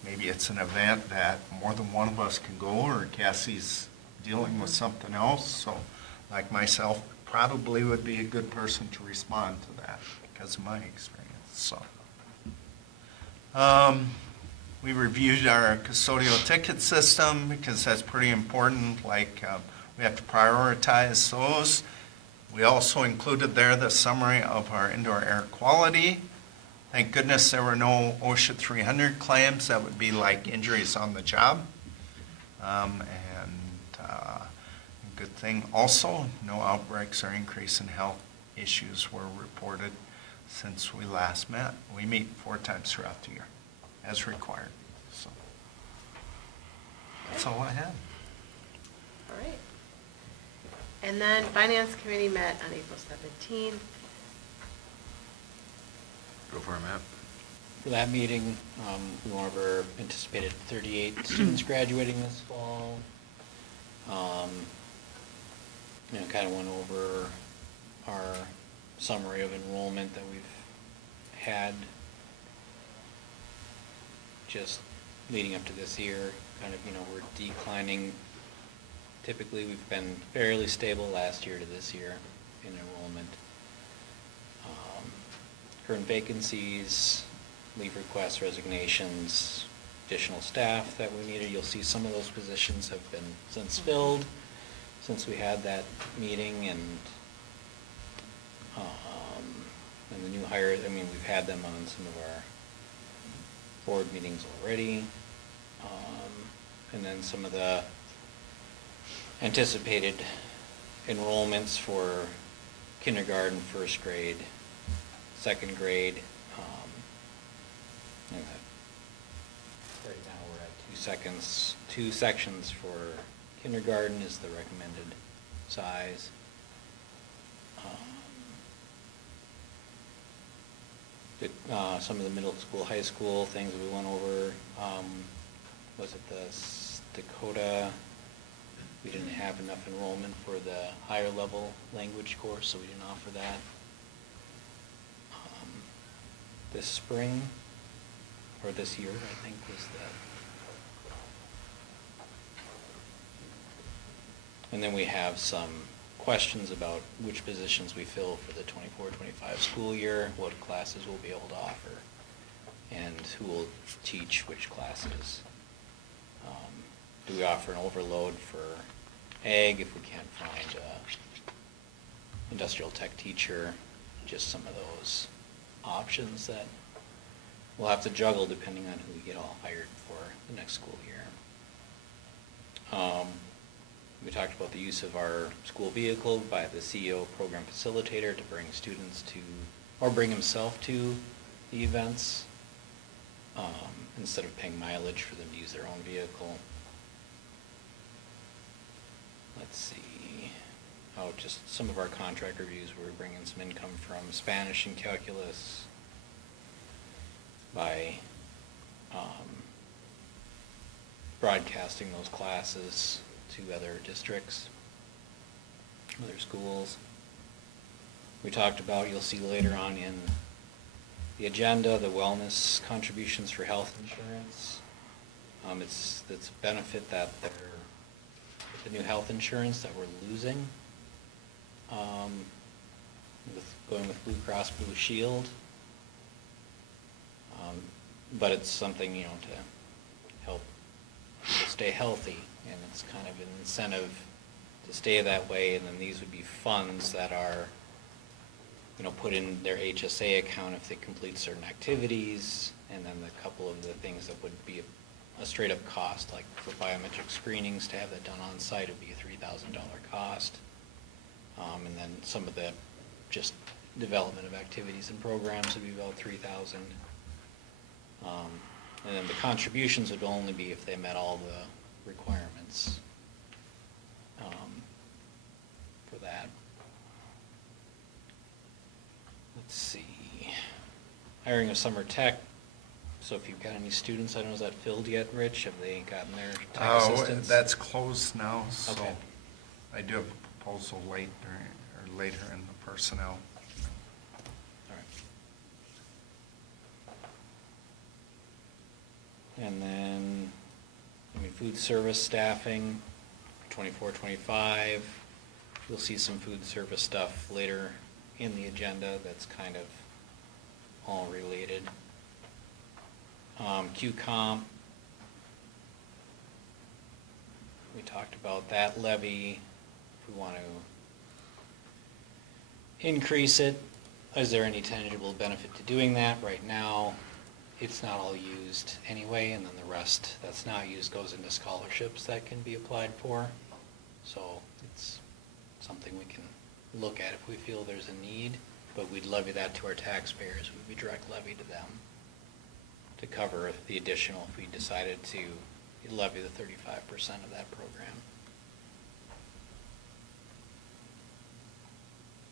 maybe it's an event that more than one of us can go, or Cassie's dealing with something else, so like myself, probably would be a good person to respond to that because of my experience, so. We reviewed our custodial ticket system because that's pretty important, like we have to prioritize those. We also included there the summary of our indoor air quality. Thank goodness there were no OSHA 300 claims. That would be like injuries on the job. Good thing also, no outbreaks or increase in health issues were reported since we last met. We meet 4 times throughout the year as required. So that's all I have. All right. And then Finance Committee met on April 17th. Go for it, Matt. For that meeting, we went over anticipated 38 students graduating this fall. Kind of went over our summary of enrollment that we've had just leading up to this year. Kind of, we're declining. Typically, we've been fairly stable last year to this year in enrollment. Current vacancies, leave requests, resignations, additional staff that we needed. You'll see some of those positions have been since filled since we had that meeting, and the new hires, we've had them on some of our board meetings already. And then some of the anticipated enrollments for kindergarten, first grade, second grade. Right now we're at 2 sections for kindergarten is the recommended size. Some of the middle school, high school things that we went over, was it the Dakota? We didn't have enough enrollment for the higher level language course, so we didn't offer that. This spring, or this year, I think, was and then we have some questions about which positions we fill for the 24-25 school year, what classes we'll be able to offer, and who will teach which classes. Do we offer an overload for ag if we can't find a industrial tech teacher? Just some of those options that we'll have to juggle depending on who we get all hired for the next school year. We talked about the use of our school vehicle by the CEO program facilitator to bring students to, or bring himself to the events, instead of paying mileage for them to use their own vehicle. Let's see, just some of our contract reviews, we're bringing some income from Spanish and calculus by broadcasting those classes to other districts, other schools. We talked about, you'll see later on in the agenda, the wellness contributions for health insurance. It's a benefit that the new health insurance that we're losing, with going with Blue Cross Blue Shield. But it's something, to help people stay healthy, and it's kind of an incentive to stay that way, and then these would be funds that are, put in their HSA account if they complete certain activities, and then a couple of the things that would be a straight up cost, like for biometric screenings, to have that done on site would be a $3,000 cost. And then some of the just development of activities and programs would be about $3,000. And then the contributions would only be if they met all the requirements for that. Let's see. Hiring a summer tech. So if you've got any students, I don't know, is that filled yet, Rich? Have they gotten their tech assistants? That's closed now, so Okay. I do have a proposal later in the personnel. All And then, food service staffing, 24, 25. You'll see some food service stuff later in the agenda that's kind of all related. Q-Comp. We talked about that levy, if we want to increase it. Is there any tangible benefit to doing that? Right now, it's not all used anyway, and then the rest that's not used goes into scholarships that can be applied for. So it's something we can look at if we feel there's a need, but we'd levy that to our taxpayers. We'd be direct levy to them to cover the additional if we decided to levy the 35% of that program.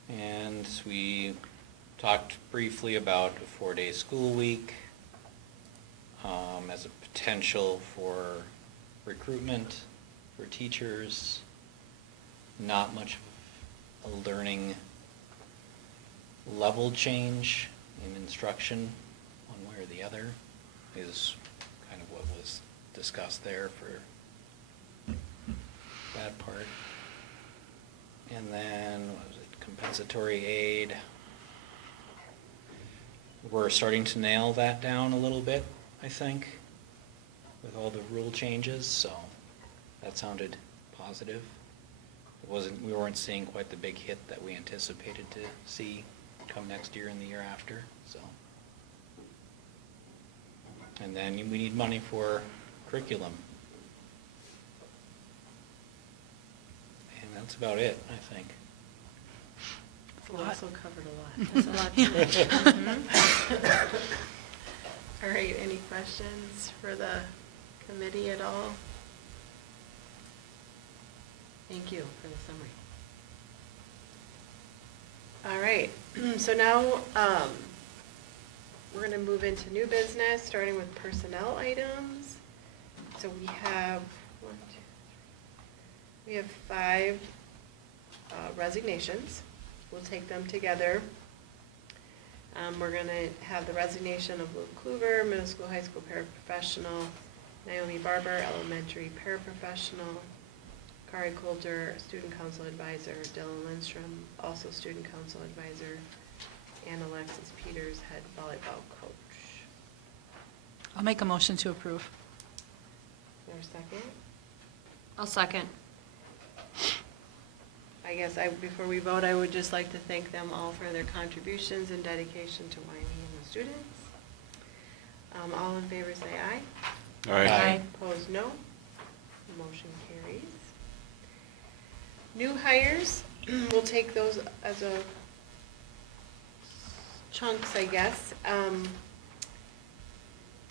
And we talked briefly about a 4-day school week as a potential for recruitment for teachers. Not much of a learning level change in instruction, one way or the other, is kind of what was discussed there for that part. And then, what was it, compensatory aid. We're starting to nail that down a little bit, I think, with all the rule changes, so that sounded positive. We weren't seeing quite the big hit that we anticipated to see come next year and the year after, so. And then we need money for curriculum. And that's about it, I think. We also covered a lot. That's a lot to do. All right, any questions for the committee at all? Thank you for the summary. All right, so now we're going to move into new business, starting with personnel items. So we have 5 resignations. We'll take them together. We're going to have the resignation of Luke Kluver, middle school, high school paraprofessional, Naomi Barber, elementary paraprofessional, Kari Coulter, student council advisor, Dylan Lindstrom, also student council advisor, and Alexis Peters, head volleyball coach. I'll make a motion to approve. Is there a second? I'll second. I guess before we vote, I would just like to thank them all for their contributions and dedication to Wyoming and the students. All in favor say aye. All right. Aye. Opposed, no. Motion carries. New hires, we'll take those as a chunks, I guess.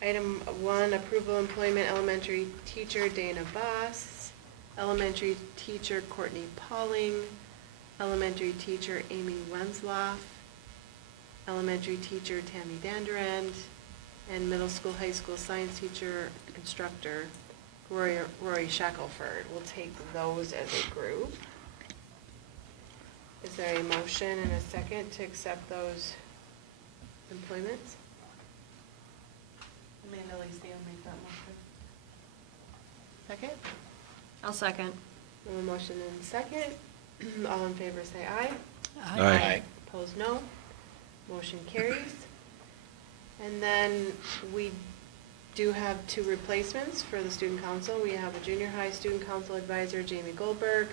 Item 1, approval employment elementary teacher Dana Boss, elementary teacher Courtney Pauling, elementary teacher Amy Wensloff, elementary teacher Tammy Danderand, and middle school, high school science teacher, instructor Rory Shackelford. We'll take those as a group. Is there a motion and a second to accept those employments? Amanda Lacey will make that motion. Second? I'll second. We have a motion and a second. All in favor say aye. Aye. Opposed, no. Motion carries. And then we do have 2 replacements for the student council. We have a junior high student council advisor, Jamie Goldberg,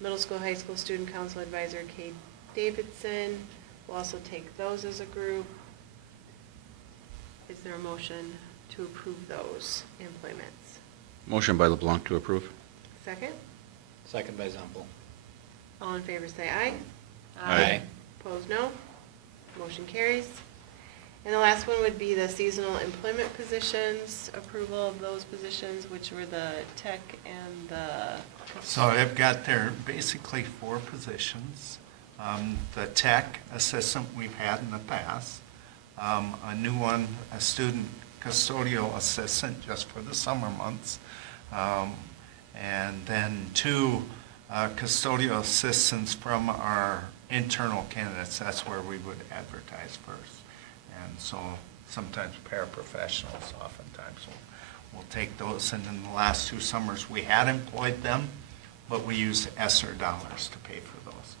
middle school, high school student council advisor, Kate Davidson. We'll also take those as a group. Is there a motion to approve those employments? Motion by LeBlanc to approve. Second? Second by Zempel. All in favor say aye. Aye. Opposed, no. Motion carries. And the last one would be the seasonal employment positions, approval of those positions, which were the tech and the... So I've got there basically 4 positions. The tech assistant we've had in the past, a new one, a student custodial assistant just for the summer months, and then 2 custodial assistants from our internal candidates. That's where we would advertise first. And so sometimes paraprofessionals oftentimes we'll take those, and in the last 2 summers, we had employed them, but we used ESSER dollars to pay for those.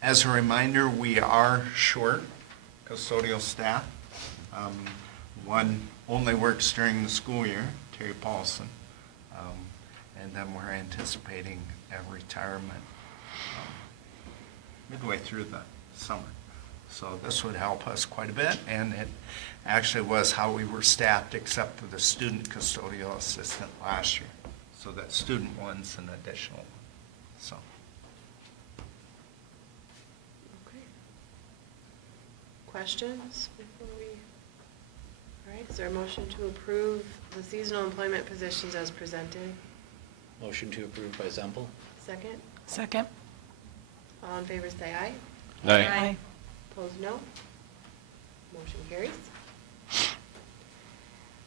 As a reminder, we are short custodial staff. One only works during the school year, Terry Paulson, and then we're anticipating a retirement midway through the summer. So this would help us quite a bit, and it actually was how we were staffed except for the student custodial assistant last year. So that student one's an additional one, so. Okay. Questions before we, all right, is there a motion to approve the seasonal employment positions as presented? Motion to approve by Zempel? Second? Second. All in favor say aye. Aye. Opposed, no. Motion carries.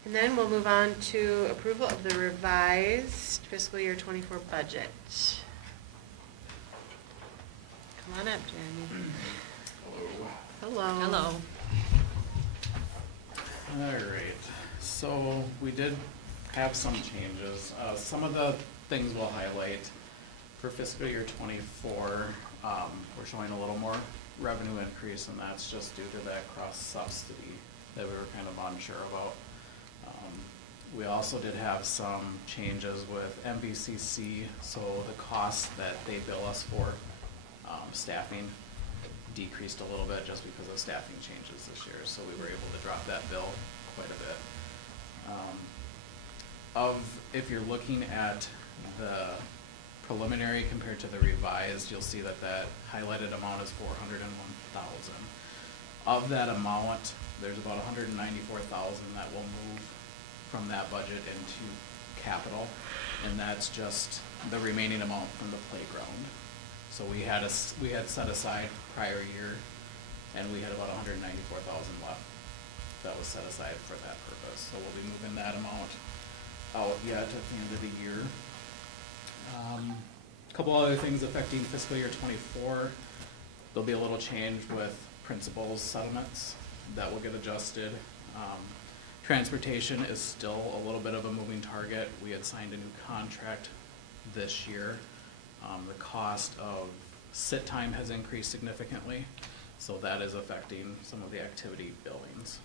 And then we'll move on to approval of the revised fiscal year 24 budget. Come on up, Jeremy. Hello. Hello. All right, so we did have some changes. Some of the things we'll highlight for fiscal year '24, we're showing a little more revenue increase, and that's just due to that cross subsidy that we were kind of unsure about. We also did have some changes with MVCC, so the cost that they bill us for staffing decreased a little bit just because of staffing changes this year, so we were able to drop that bill quite a bit. If you're looking at the preliminary compared to the revised, you'll see that that highlighted amount is $401,000. Of that amount, there's about $194,000 that will move from that budget into capital, and that's just the remaining amount from the playground. So we had set aside prior year, and we had about $194,000 left that was set aside for that purpose. So we'll be moving that amount out yet at the end of the year. Couple other things affecting fiscal year '24. There'll be a little change with principals settlements that will get adjusted. Transportation is still a little bit of a moving target. We had signed a new contract this year. The cost of sit time has increased significantly, so that is affecting some of the activity billings.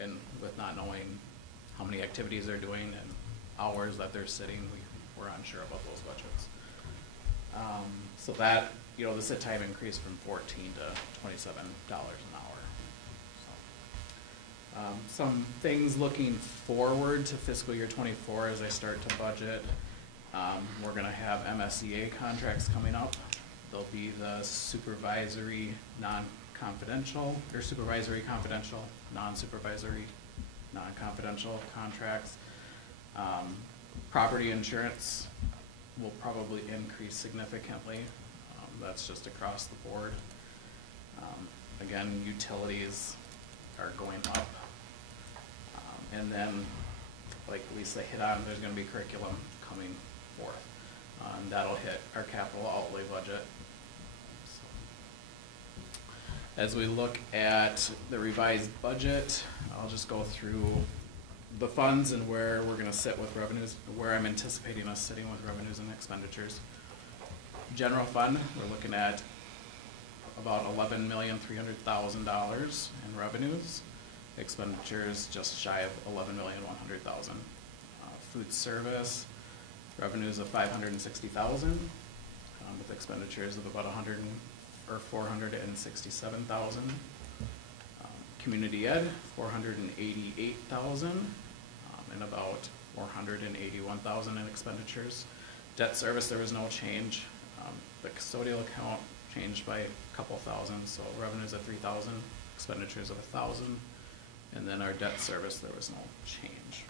And with not knowing how many activities they're doing and hours that they're sitting, we're unsure about those budgets. So that, the sit time increased from $14 to $27 an hour. So, some things looking forward to fiscal year '24 as I start to budget. We're gonna have MSEA contracts coming up. There'll be the supervisory non-confidential, or supervisory confidential, non-supervisory non-confidential contracts. Property insurance will probably increase significantly. That's just across the board. Again, utilities are going up. And then, like Lisa hit on, there's gonna be curriculum coming forth. And that'll hit our capital outlay budget. So, as we look at the revised budget, I'll just go through the funds and where we're gonna sit with revenues, where I'm anticipating us sitting with revenues and expenditures. General fund, we're looking at about $11,300,000 in revenues. Expenditures just shy of $11,100,000. Food service, revenues of $560,000, with expenditures of about $467,000. Community ed, $488,000, and about $481,000 in expenditures. Debt service, there was no change. The custodial account changed by a couple thousand, so revenues of $3,000, expenditures of $1,000, and then our debt service, there was no change.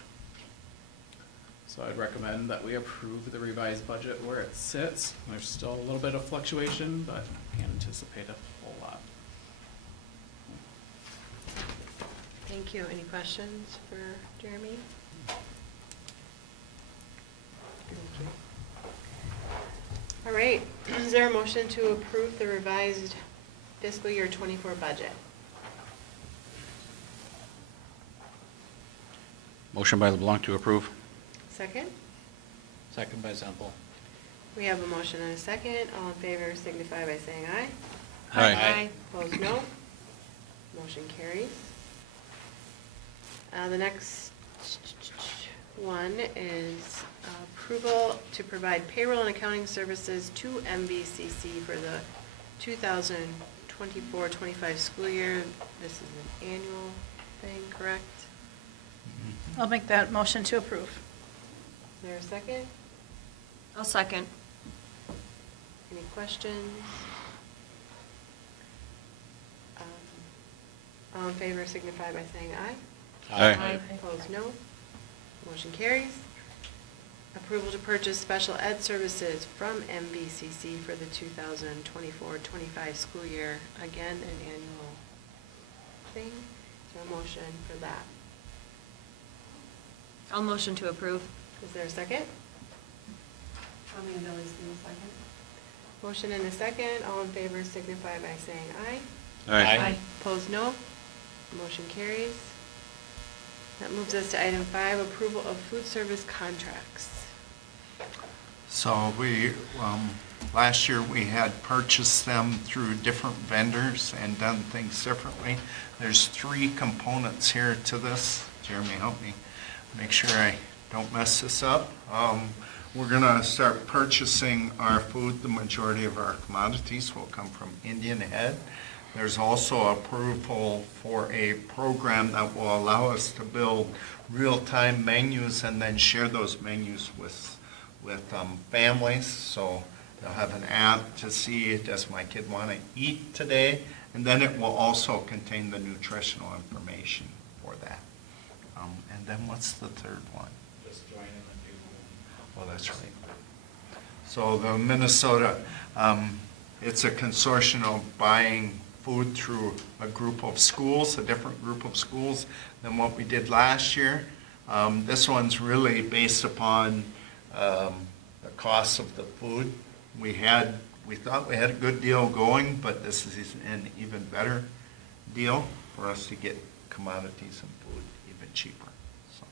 So I'd recommend that we approve the revised budget where it sits. There's still a little bit of fluctuation, but can't anticipate a whole lot. Thank you. Any questions for Jeremy? Thank you. All right, is there a motion to approve the revised fiscal year '24 budget? Motion by LeBlanc to approve. Second? Second by Zempel. We have a motion and a second. All in favor signify by saying aye. Aye. Opposed, no. Motion carries. The next one is approval to provide payroll and accounting services to MVCC for the 2024-25 school year. This is an annual thing, correct? I'll make that motion to approve. Is there a second? I'll second. Any questions? All in favor signify by saying aye. Aye. Opposed, no. Motion carries. Approval to purchase special ed services from MVCC for the 2024-25 school year. Again, an annual thing. Is there a motion for that? I'll motion to approve. Is there a second? Motion and a second. All in favor signify by saying aye. Aye. Opposed, no. Motion carries. That moves us to item 5, approval of food service contracts. So we, last year we had purchased them through different vendors and done things differently. There's 3 components here to this. Jeremy, help me make sure I don't mess this up. We're gonna start purchasing our food. The majority of our commodities will come from Indian Head. There's also approval for a program that will allow us to build real-time menus and then share those menus with families. So they'll have an app to see, does my kid want to eat today? And then it will also contain the nutritional information for that. And then what's the third one? Just join in the new. Well, that's right. So the Minnesota, it's a consortium of buying food through a group of schools, a different group of schools than what we did last year. This one's really based upon the cost of the food. We thought we had a good deal going, but this is an even better deal for us to get commodities and food even cheaper. So.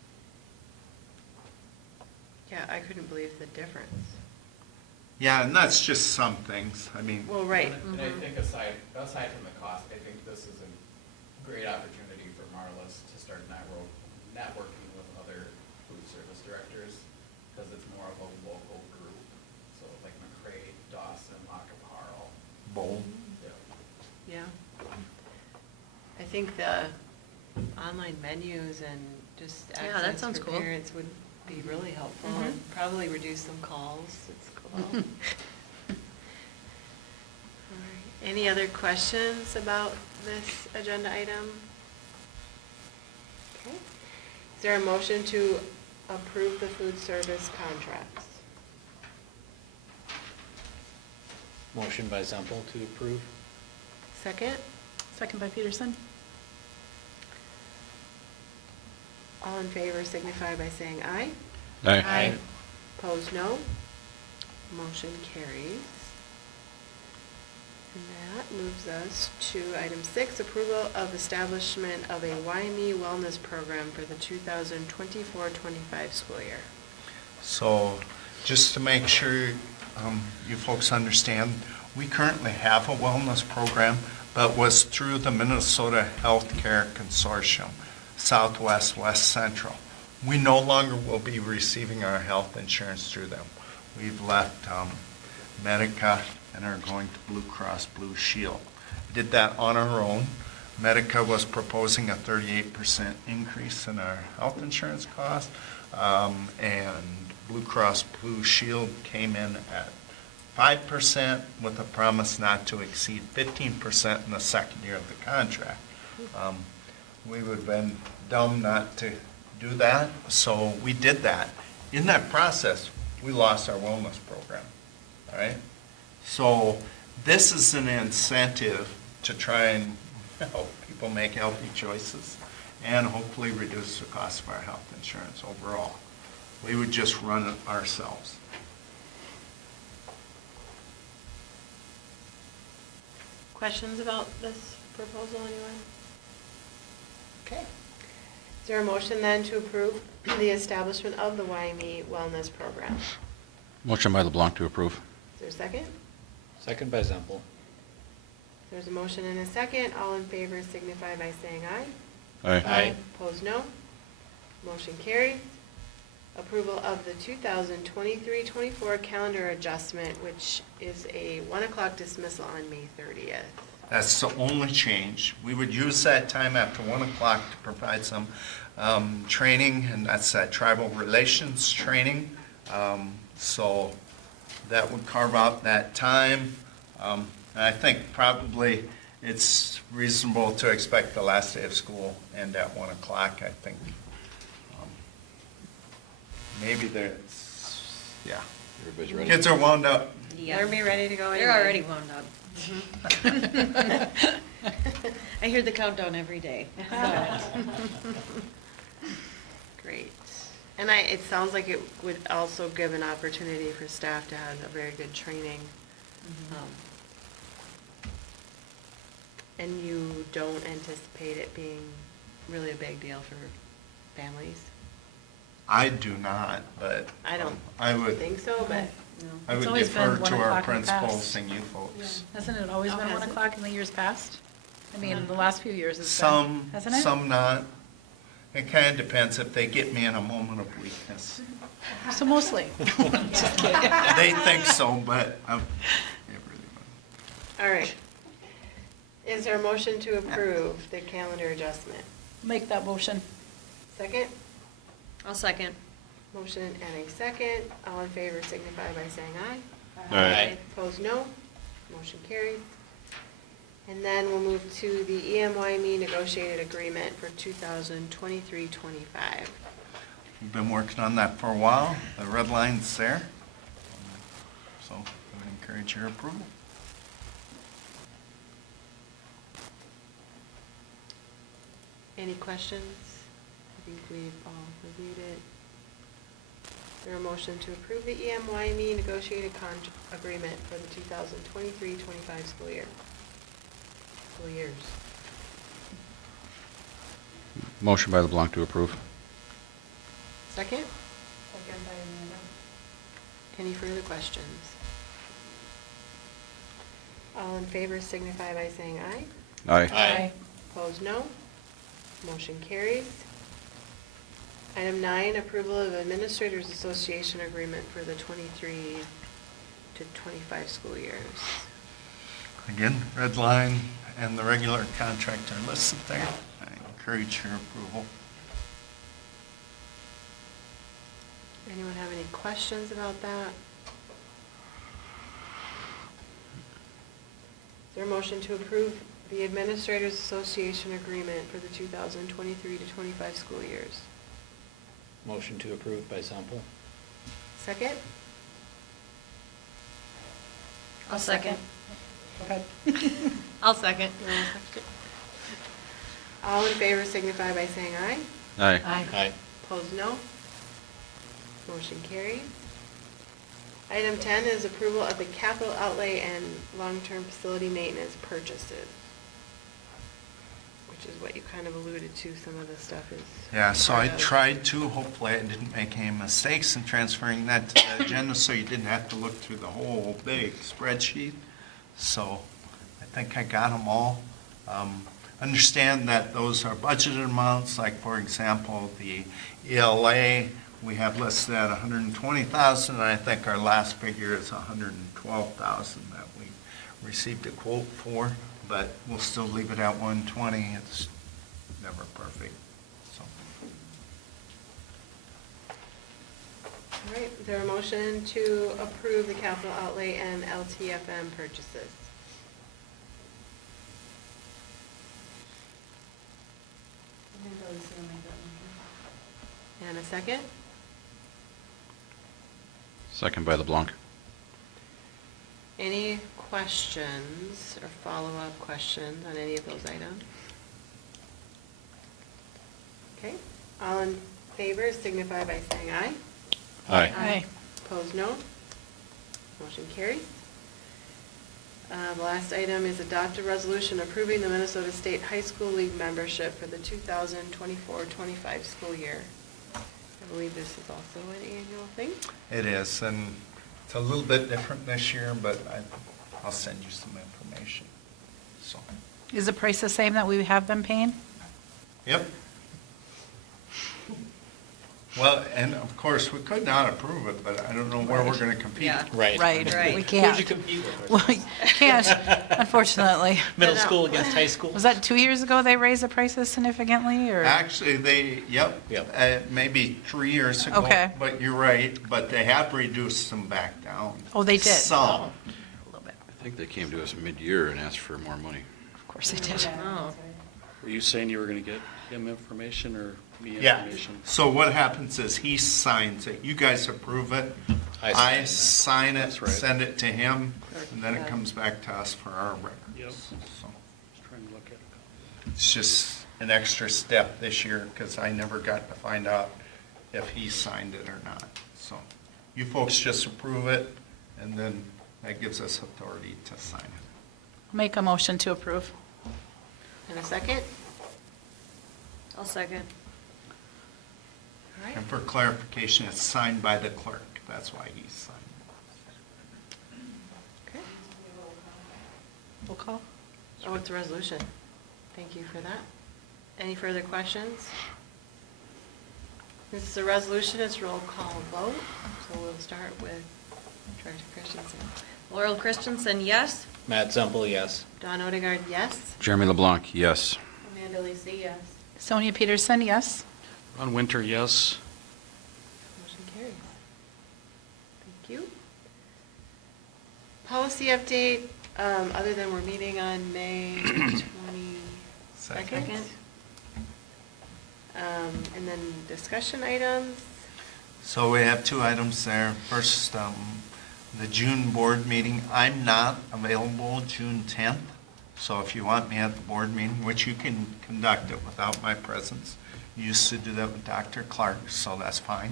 Yeah, I couldn't believe the difference. Yeah, and that's just some things. I mean, Well, right. And I think aside from the cost, I think this is a great opportunity for Marlis to start networking with other food service directors, because it's more of a local group. So like McCray, Dawson, Macaparl. bowl. Yeah. Yeah. I think the online menus and just Yeah, that access sounds for cool. parents would be really helpful. Mhm. And probably reduce some calls at school. All right. Any other questions about this agenda item? Okay. Is there a motion to approve the food service contracts? Motion by Zempel to approve. Second? Second by Peterson. All in favor signify by saying aye. Aye. Opposed, no. Motion carries. And that moves us to item 6, approval of establishment of a YME wellness program for the 2024-25 school year. So just to make sure you folks understand, we currently have a wellness program, but was through the Minnesota Healthcare Consortium, Southwest, West Central. We no longer will be receiving our health insurance through them. We've left Medica and are going to Blue Cross Blue Shield. Did that on our own. Medica was proposing a 38% increase in our health insurance cost, and Blue Cross Blue Shield came in at 5% with a promise not to exceed 15% in the second year of the contract. We would have been dumb not to do that, so we did that. In that process, we lost our wellness program, all right? So this is an incentive to try and help people make healthy choices and hopefully reduce the cost of our health insurance overall. We would just run it ourselves. Questions about this proposal, anyone? Okay. Is there a motion then to approve the establishment of the YME Wellness Program? Motion by LeBlanc to approve. Is there a second? Second by Zempel. There's a motion and a second. All in favor signify by saying aye. Aye. Opposed, no. Motion carries. Approval of the 2023-24 calendar adjustment, which is a 1 o'clock dismissal on May 30th. That's the only change. We would use that time after 1 o'clock to provide some training, and that's that tribal relations training. So that would carve out that time. And I think probably it's reasonable to expect the last day of school end at 1 o'clock, I think. Maybe there's, yeah. Everybody's ready? Kids are wound up. They're me ready to go anyway. They're already wound up. I hear the countdown every day. Great. And it sounds like it would also give an opportunity for staff to have a very good training. And you don't anticipate it being really a big deal for families? I do not, but. I don't I would, think so, but I It's would always defer been 1 to our o'clock in the principals past. and you folks. Hasn't it always Oh, been has 1 it? o'clock in the years past? I mean, the last few years it's Some, been, hasn't it? some not. It kind of depends if they get me in a moment of weakness. So mostly. Just kidding. They think so, but it really wouldn't. all right. Is there a motion to approve the calendar adjustment? Make that motion. Second? I'll second. Motion and a second. All in favor signify by saying aye. Aye. Opposed, no. Motion carried. And then we'll move to the EMYME negotiated agreement for 2023-25. We've been working on that for a while. The red line's there. So I would encourage your approval. Any questions? I think we've all reviewed it. Is there a motion to approve the EMYME negotiated agreement for the 2023-25 school year? School years. Motion by LeBlanc to approve. Second? Second by Amanda. Any further questions? All in favor signify by saying aye. Aye. Opposed, no. Motion carries. Item 9, approval of Administrators Association agreement for the 23 to 25 school years. Again, red line and the regular contract are listed there. I encourage your approval. Anyone have any questions about that? Is there a motion to approve the Administrators Association agreement for the 2023 to 25 school years? Motion to approve by Zempel. Second? I'll second. Okay. I'll second. All in favor signify by saying aye. Aye. Aye. Opposed, no. Motion carries. Item 10 is approval of the capital outlay and long-term facility maintenance purchases, which is what you kind of alluded to, some of the stuff is. Yeah, so I part of- tried to, hopefully I didn't make any mistakes in transferring that to the agenda, so you didn't have to look through the whole big spreadsheet. So I think I got them all. Understand that those are budgeted amounts, like for example, the ELA, we have listed at 120,000, and I think our last figure is 112,000 that we received a quote for, but we'll still leave it at 120. It's never perfect, so. All right, is there a motion to approve the capital outlay and LTFM purchases? And a second? Second by LeBlanc. Any questions or follow-up questions on any of those items? Okay, all in favor signify by saying aye. Aye. Opposed, no. Motion carries. The last item is adopt a resolution approving the Minnesota State High School League membership for the 2024-25 school year. I believe this is also an annual thing. It is, and it's a little bit different this year, but I'll send you some information, so. Is the price the same that we have been paying? Yep. Well, and of course, we could not approve it, but I don't know where we're gonna compete. Yeah. Right. Right, Right. we Who'd can't. you compete with? Well, we can't, unfortunately. Middle No. school against high school? Was that 2 years ago they raised the prices significantly, or? Actually, Yep. maybe 3 years ago. Okay. But you're right, but they have reduced them back down. Oh, they did? Some. A little bit, I think they came to us mid-year and asked for more money. of course they did. Oh. Were you saying you were gonna get him information or me Yeah, information? so what happens is he signs it, you guys approve it, I I sign sign it, That's right. send it to him, and then it comes back to us for our Yep. records. So Just trying to look at it. it's just an extra step this year, because I never got to find out if he signed it or not. So you folks just approve it, and then that gives us authority to sign it. Make a motion to approve. And a second? I'll second. All right. And for clarification, it's signed by the clerk, that's why he signed Okay. Roll call? Oh, it's a resolution. Thank you for that. Any further questions? This is a resolution, it's roll call vote, so we'll start with Director Christensen. Laurel Christensen, yes. Matt Zempel, yes. Dawn Odegaard, yes. Jeremy LeBlanc, yes. Amanda Lisi, yes. Sonia Peterson, yes. Ron Winter, yes. Motion carries. Thank you. Policy update, other than we're meeting on May 22nd. And then discussion items. So we have 2 items there. First, the June board meeting, I'm not available June 10th. So if you want me at the board meeting, which you can conduct it without my presence, you used to do that with Dr. Clark, so that's fine.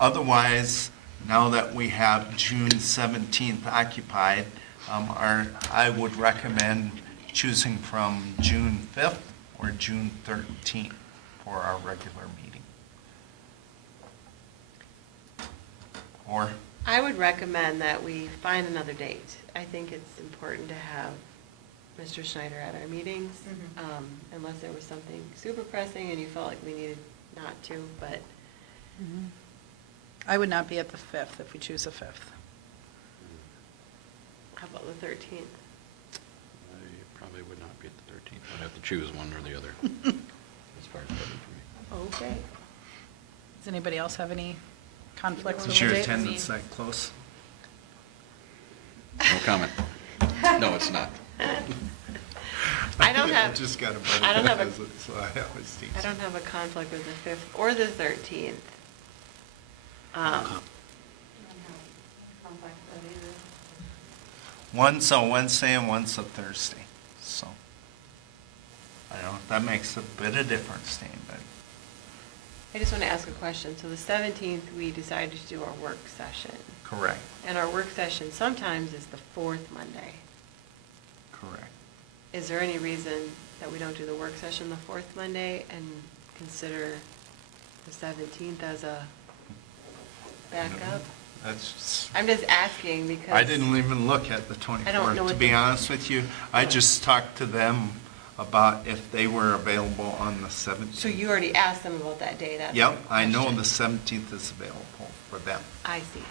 Otherwise, now that we have June 17th occupied, I would recommend choosing from June 5th or June 13th for our regular meeting. Or, I would recommend that we find another date. I think it's important to have Mr. Schneider at our meetings, unless there was something super pressing and you felt like we needed not to, but I would not be at the 5th if we choose the 5th. how about the 13th? I probably would not be at the 13th. I'd have to choose one or the other. As far as better for me. Okay. Does anybody else have any conflicts with is the your dates? attendance that close? No comment. No, it's not. I don't have- Just got a I don't have a- visit, so I always tease. I don't have a conflict with the 5th or the 13th. One's a Wednesday and one's a Thursday, so. I don't know if that makes a bit of difference to anybody. I just want to ask a question. So the 17th, we decided to do our work session. Correct, And our work session sometimes is the 4th Monday. correct. Is there any reason that we don't do the work session the 4th Monday and consider the 17th as a backup? That's, I'm just asking because. I didn't even look at the I don't know 24th, to what be the- honest with you. I just talked to them about if they were available on the 17th. So you already asked them about that day, that's. Yep, the I know question. the 17th is available for them. I see.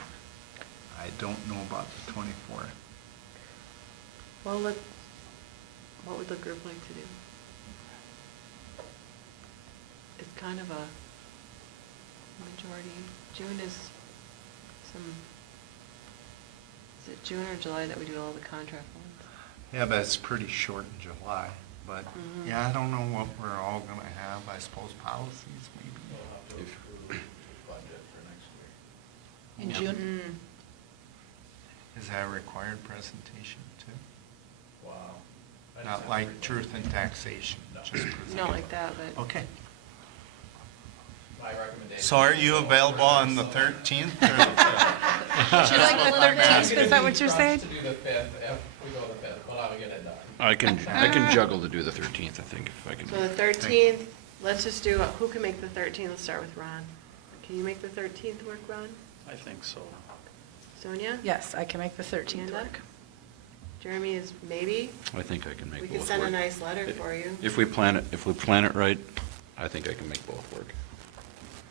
I don't know about the 24th. Well, what would the group like to do? It's kind of a majority. June is is it June or July that we do all the contract ones? Yeah, but it's pretty short in July, but, Mhm. yeah, I don't know what we're all gonna have, I suppose policies maybe. In Yeah. June? Is that a required presentation too? Wow. Not like truth and taxation, just present. Not like that, but. Okay, My recommendation. so are you available on the 13th or the 5th? Would you like the 13th, is that what you're saying? To do the 5th, if we go the I can juggle to do the 13th, I think, if I can. So the 13th, let's just do, who can make the 13th? Let's start with Ron. Can you make the 13th work, Ron? I think so. Sonia? Yes, I can make the 13th Amanda? work. Jeremy is maybe? I think I can make We both could send a work. nice letter for you. If we plan it right, I think I can make both work.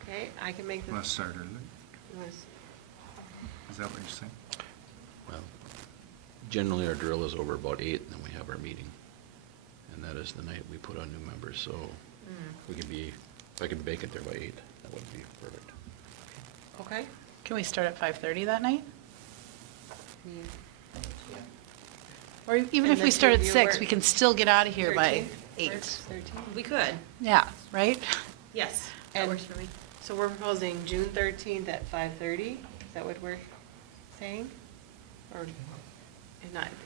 Okay, I can make the. Let's start early. You wanna s- Is that what you're saying? Well, generally our drill is over about 8, and then we have our meeting. And that is the night we put on new members, so we could be, if I could make it there by 8, that would be perfect. Okay. Can we start at 5:30 that night? You- Or even And if we the start two at of you 6, work we can still get out of here by 13th? 8. Works 13th? We could. Yeah, right? Yes, that And- works for me. So we're proposing June 13th at 5:30? Is that what we're saying? Or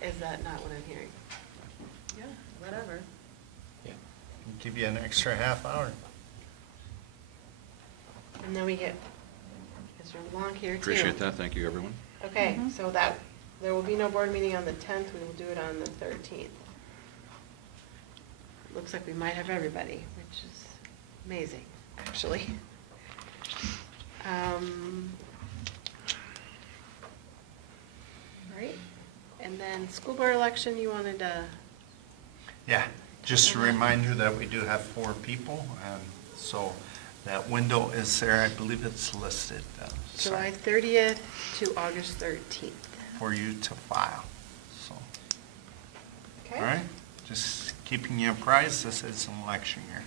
is that not what I'm hearing? Yeah, whatever. Yeah. Give you an extra half hour. And then we get Mr. LeBlanc here too. Appreciate that, thank you, everyone. Okay, so there will be no board meeting on the 10th, we will do it on the 13th. Looks like we might have everybody, which is amazing, actually. Right, and then school board election, you wanted to, Yeah, just a reminder that we do have 4 people, and so that window is there, I believe it's listed. July 30th to August 13th. For you to file, so. Okay? All right, just keeping you apprised, this is an election year.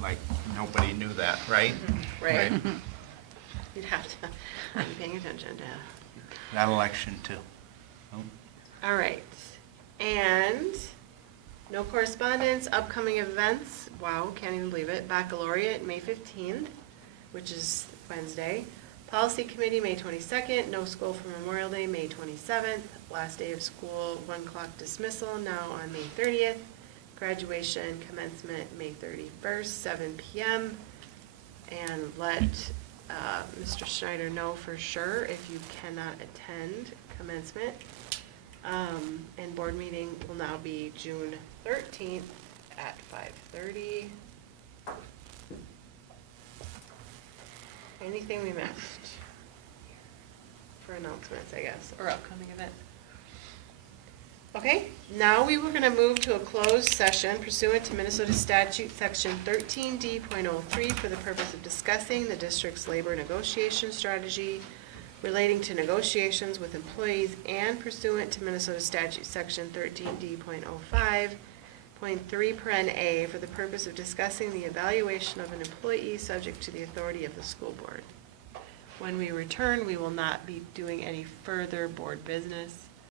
Like, nobody knew that, right? Right. You'd have to be paying attention to. That election too. All right, and no correspondence, upcoming events, wow, can't even believe it, baccalaureate, May 15th, which is Wednesday. Policy Committee, May 22nd, no school for Memorial Day, May 27th, last day of school, 1 o'clock dismissal, now on May 30th. Graduation commencement, May 31st, 7 PM. And let Mr. Schneider know for sure if you cannot attend commencement. And board meeting will now be June 13th at 5:30. Anything we missed for announcements, I guess, or upcoming event? Okay, now we were gonna move to a closed session pursuant to Minnesota statute section 13D.03 for the purpose of discussing the district's labor negotiation strategy relating to negotiations with employees and pursuant to Minnesota statute section 13D.05.3 for the purpose of discussing the evaluation of an employee subject to the authority of the school board. When we return, we will not be doing any further board business.